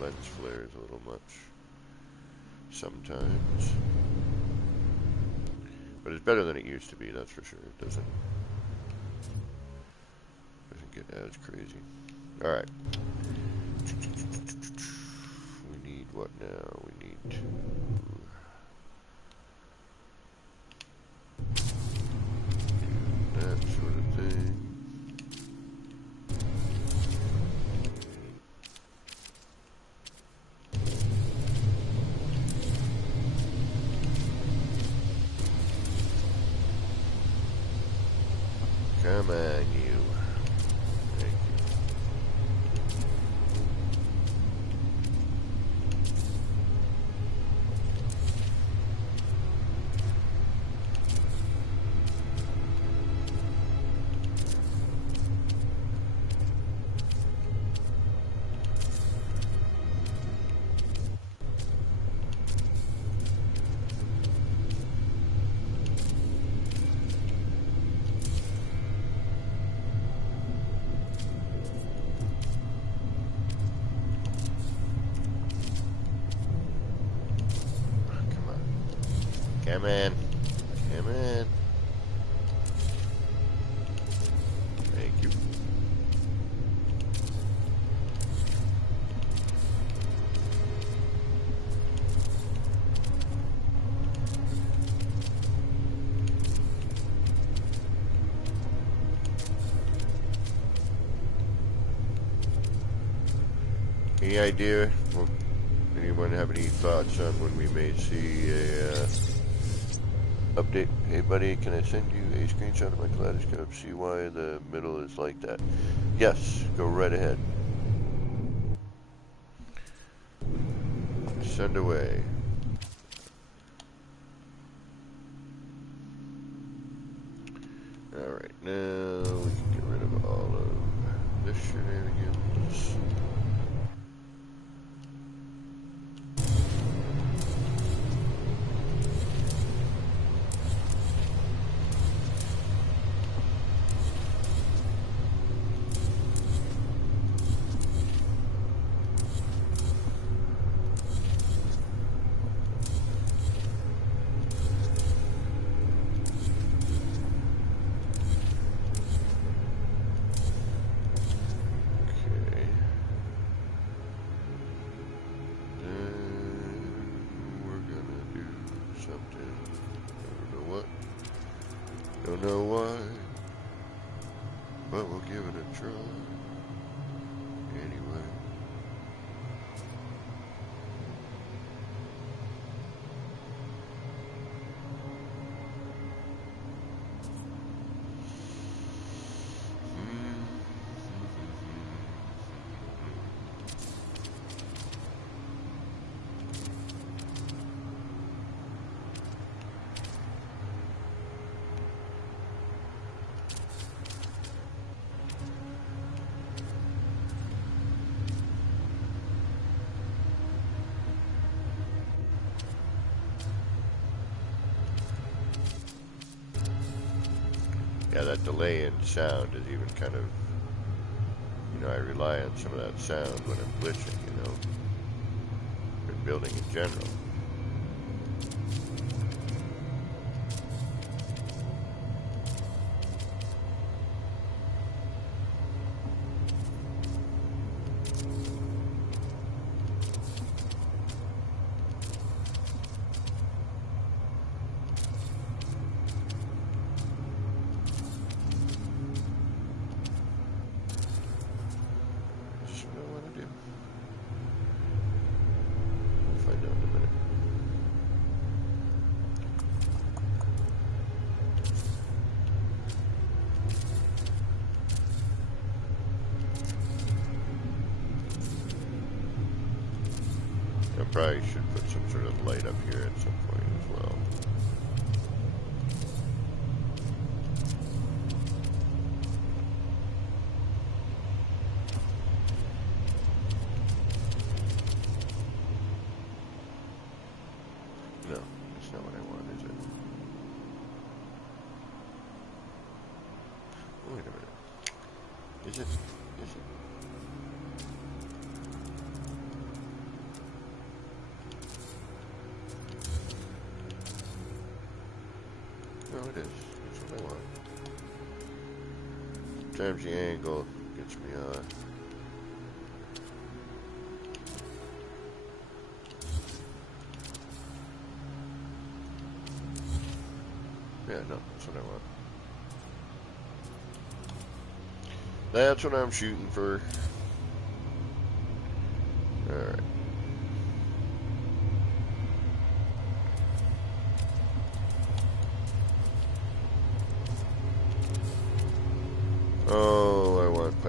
Lens flare is a little much sometimes, but it's better than it used to be, that's for sure. It doesn't get as crazy. Alright, we need what now? We need to do that sort of thing. Come on, you. Thank you. Come on. Come on. Thank you. Any idea? Well, anyone have any thoughts on when we may see a update? Hey buddy, can I send you a screenshot of my kaleidoscope? See why the middle is like that? Yes, go right ahead. Send away. Alright, now we can get rid of all of this shenanigans. Don't know why, but we'll give it a try anyway. Yeah, that delay in sound is even kind of, I rely on some of that sound when I'm glitching, in building in general. I probably should put some sort of light up here at some point as well. No, that's not what I want, is it? Wait a minute. Is it? Is it? No, it is. That's what I want. Times the angle gets me on. Yeah, no, that's what I want. That's what I'm shooting for. Alright.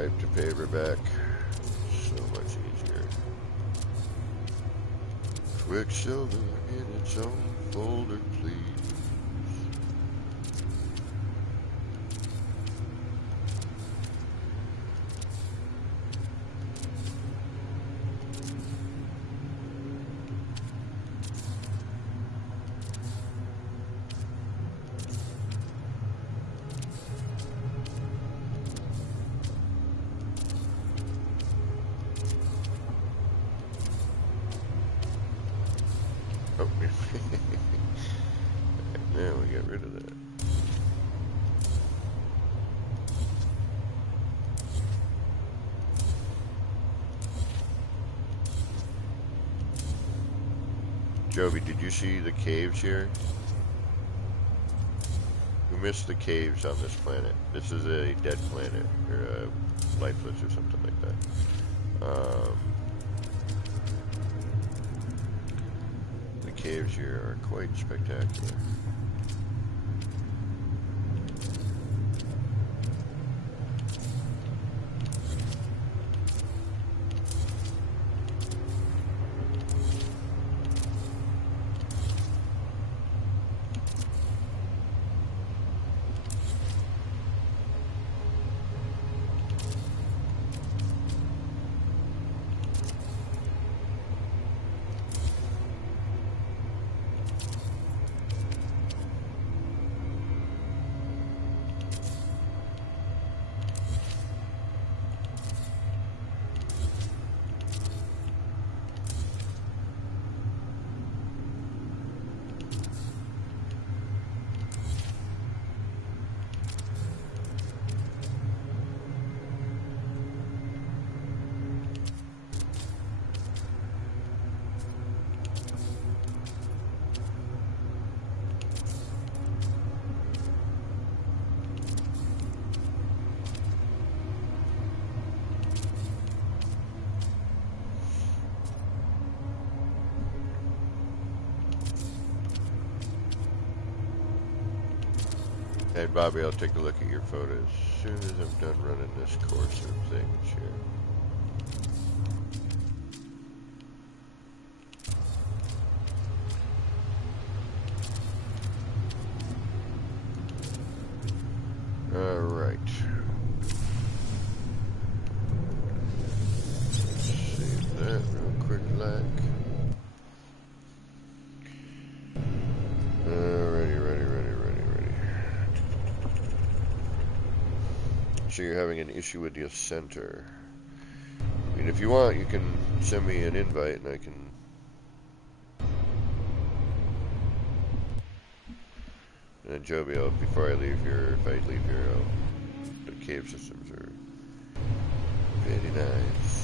wipe the paper back. So much easier. Quicksilver in its own folder, please. Oh, now we get rid of that. Joby, did you see the caves here? Who missed the caves on this planet? This is a dead planet, or lifeless or something like that. The caves here are quite spectacular. And Bobby, I'll take a look at your photos as soon as I'm done running this course of things here. Alright. Save that real quick like. So you're having an issue with your center. I mean, if you want, you can send me an invite and I can... And then Joby, before I leave here, if I leave here, the cave systems are very nice.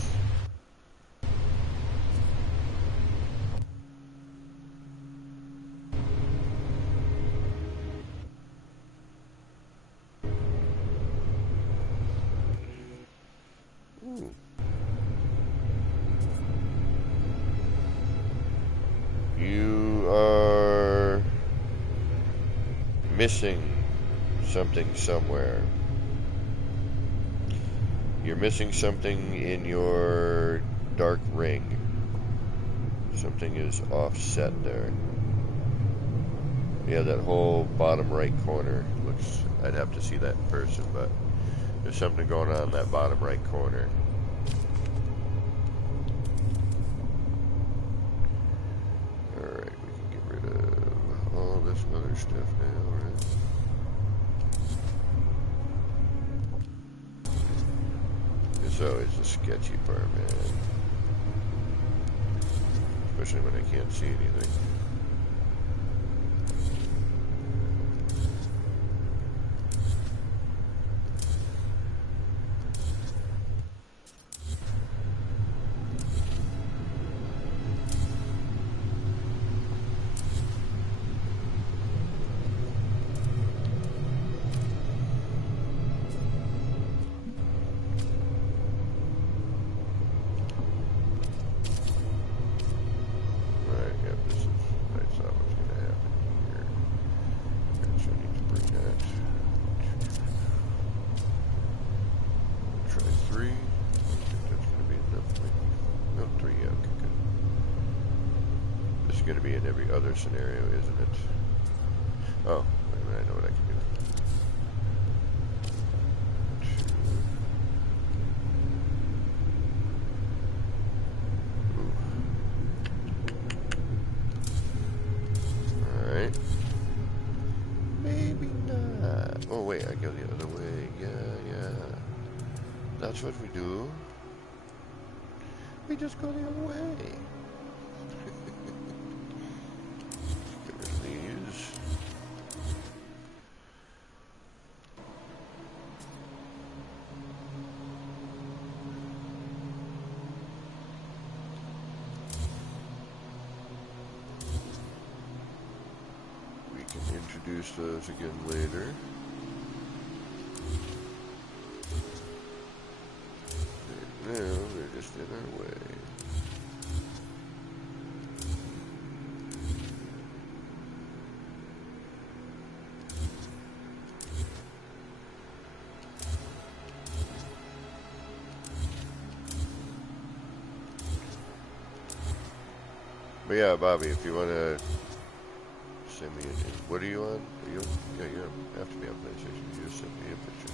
You are missing something somewhere. You're missing something in your dark ring. Something is offset there. Yeah, that whole bottom right corner looks... I'd have to see that in person, but there's something going on in that bottom right corner. Alright, we can get rid of all this other stuff now, right? It's always the sketchy part, man. Especially when I can't see anything. Right, yep, this is... It's going to be in every other scenario, isn't it? Oh, wait a minute, I know what I can do. Alright. Maybe not. Oh, wait, I go the other way. Yeah. That's what we do. We just go the other way. Get rid of these. We can introduce those again later. No, they're just in our way. But yeah, Bobby, if you want to send me what are you on? Are you on? Yeah, you have to be on PlayStation. You just send me a picture.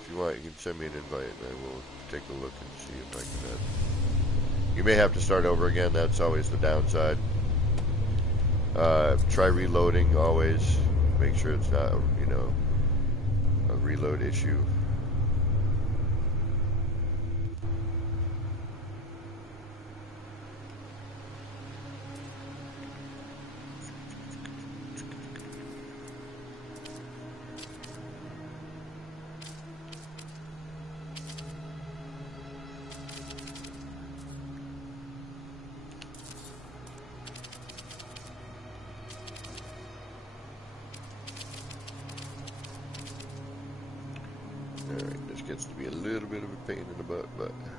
If you want, you can send me an invite and I will take a look and see if I can add. You may have to start over again. That's always the downside. Try reloading always. Make sure it's not, a reload issue. Alright, this gets to be a little bit of a pain in the butt, but man,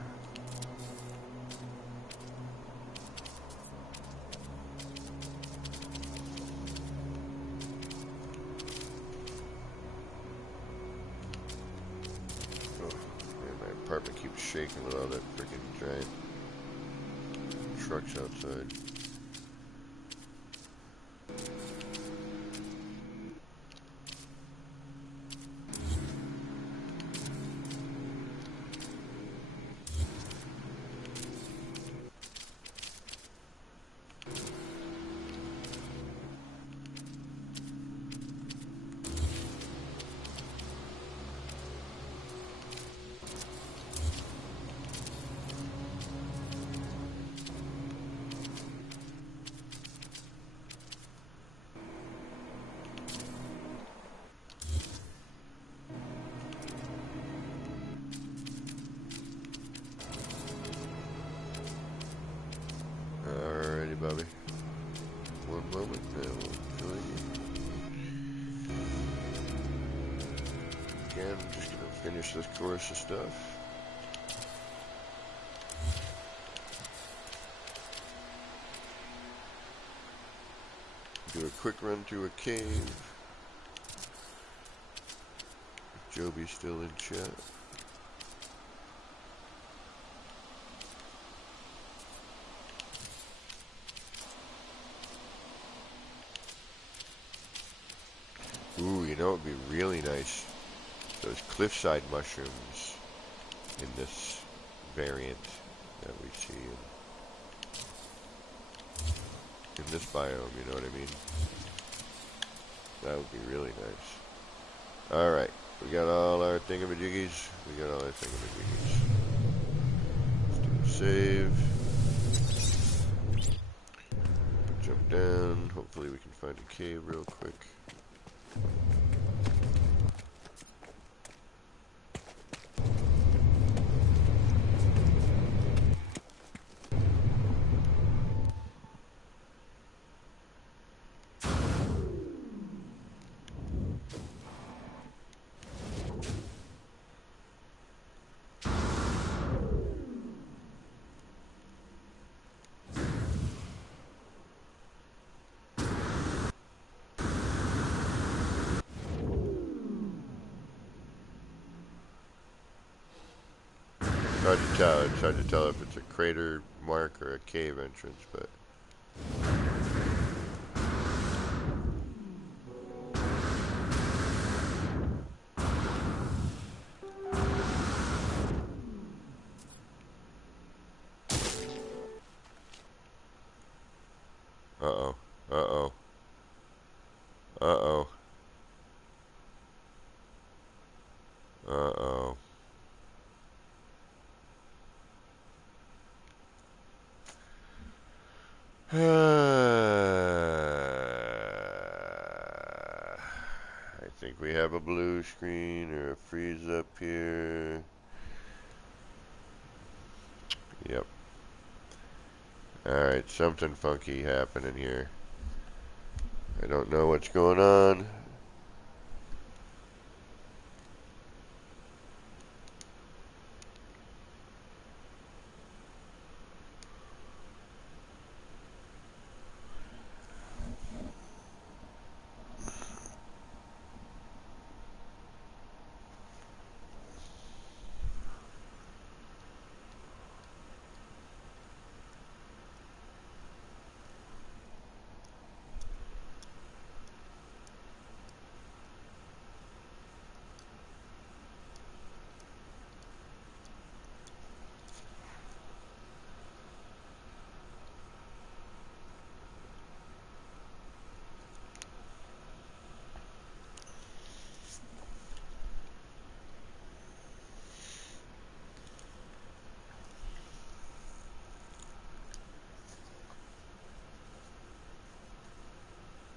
my apartment keeps shaking with all that freaking giant trucks outside. Alrighty, Bobby. One moment, now we'll join you. Again, I'm just gonna finish this course of stuff. Do a quick run through a cave. If Joby's still in chat. Ooh, you know what would be really nice? Those cliffside mushrooms in this variant that we see in this biome, you know what I mean? That would be really nice. Alright, we got all our thingamajiggies. We got all our thingamajiggies. Let's do a save. Jump down. Hopefully we can find a cave real quick. tell. It's hard to tell if it's a crater mark or a cave entrance, but. Uh-oh. Uh-oh. Uh-oh. Uh-oh. I think we have a blue screen or a freeze up here. Yep. Alright, something funky happening here. I don't know what's going on.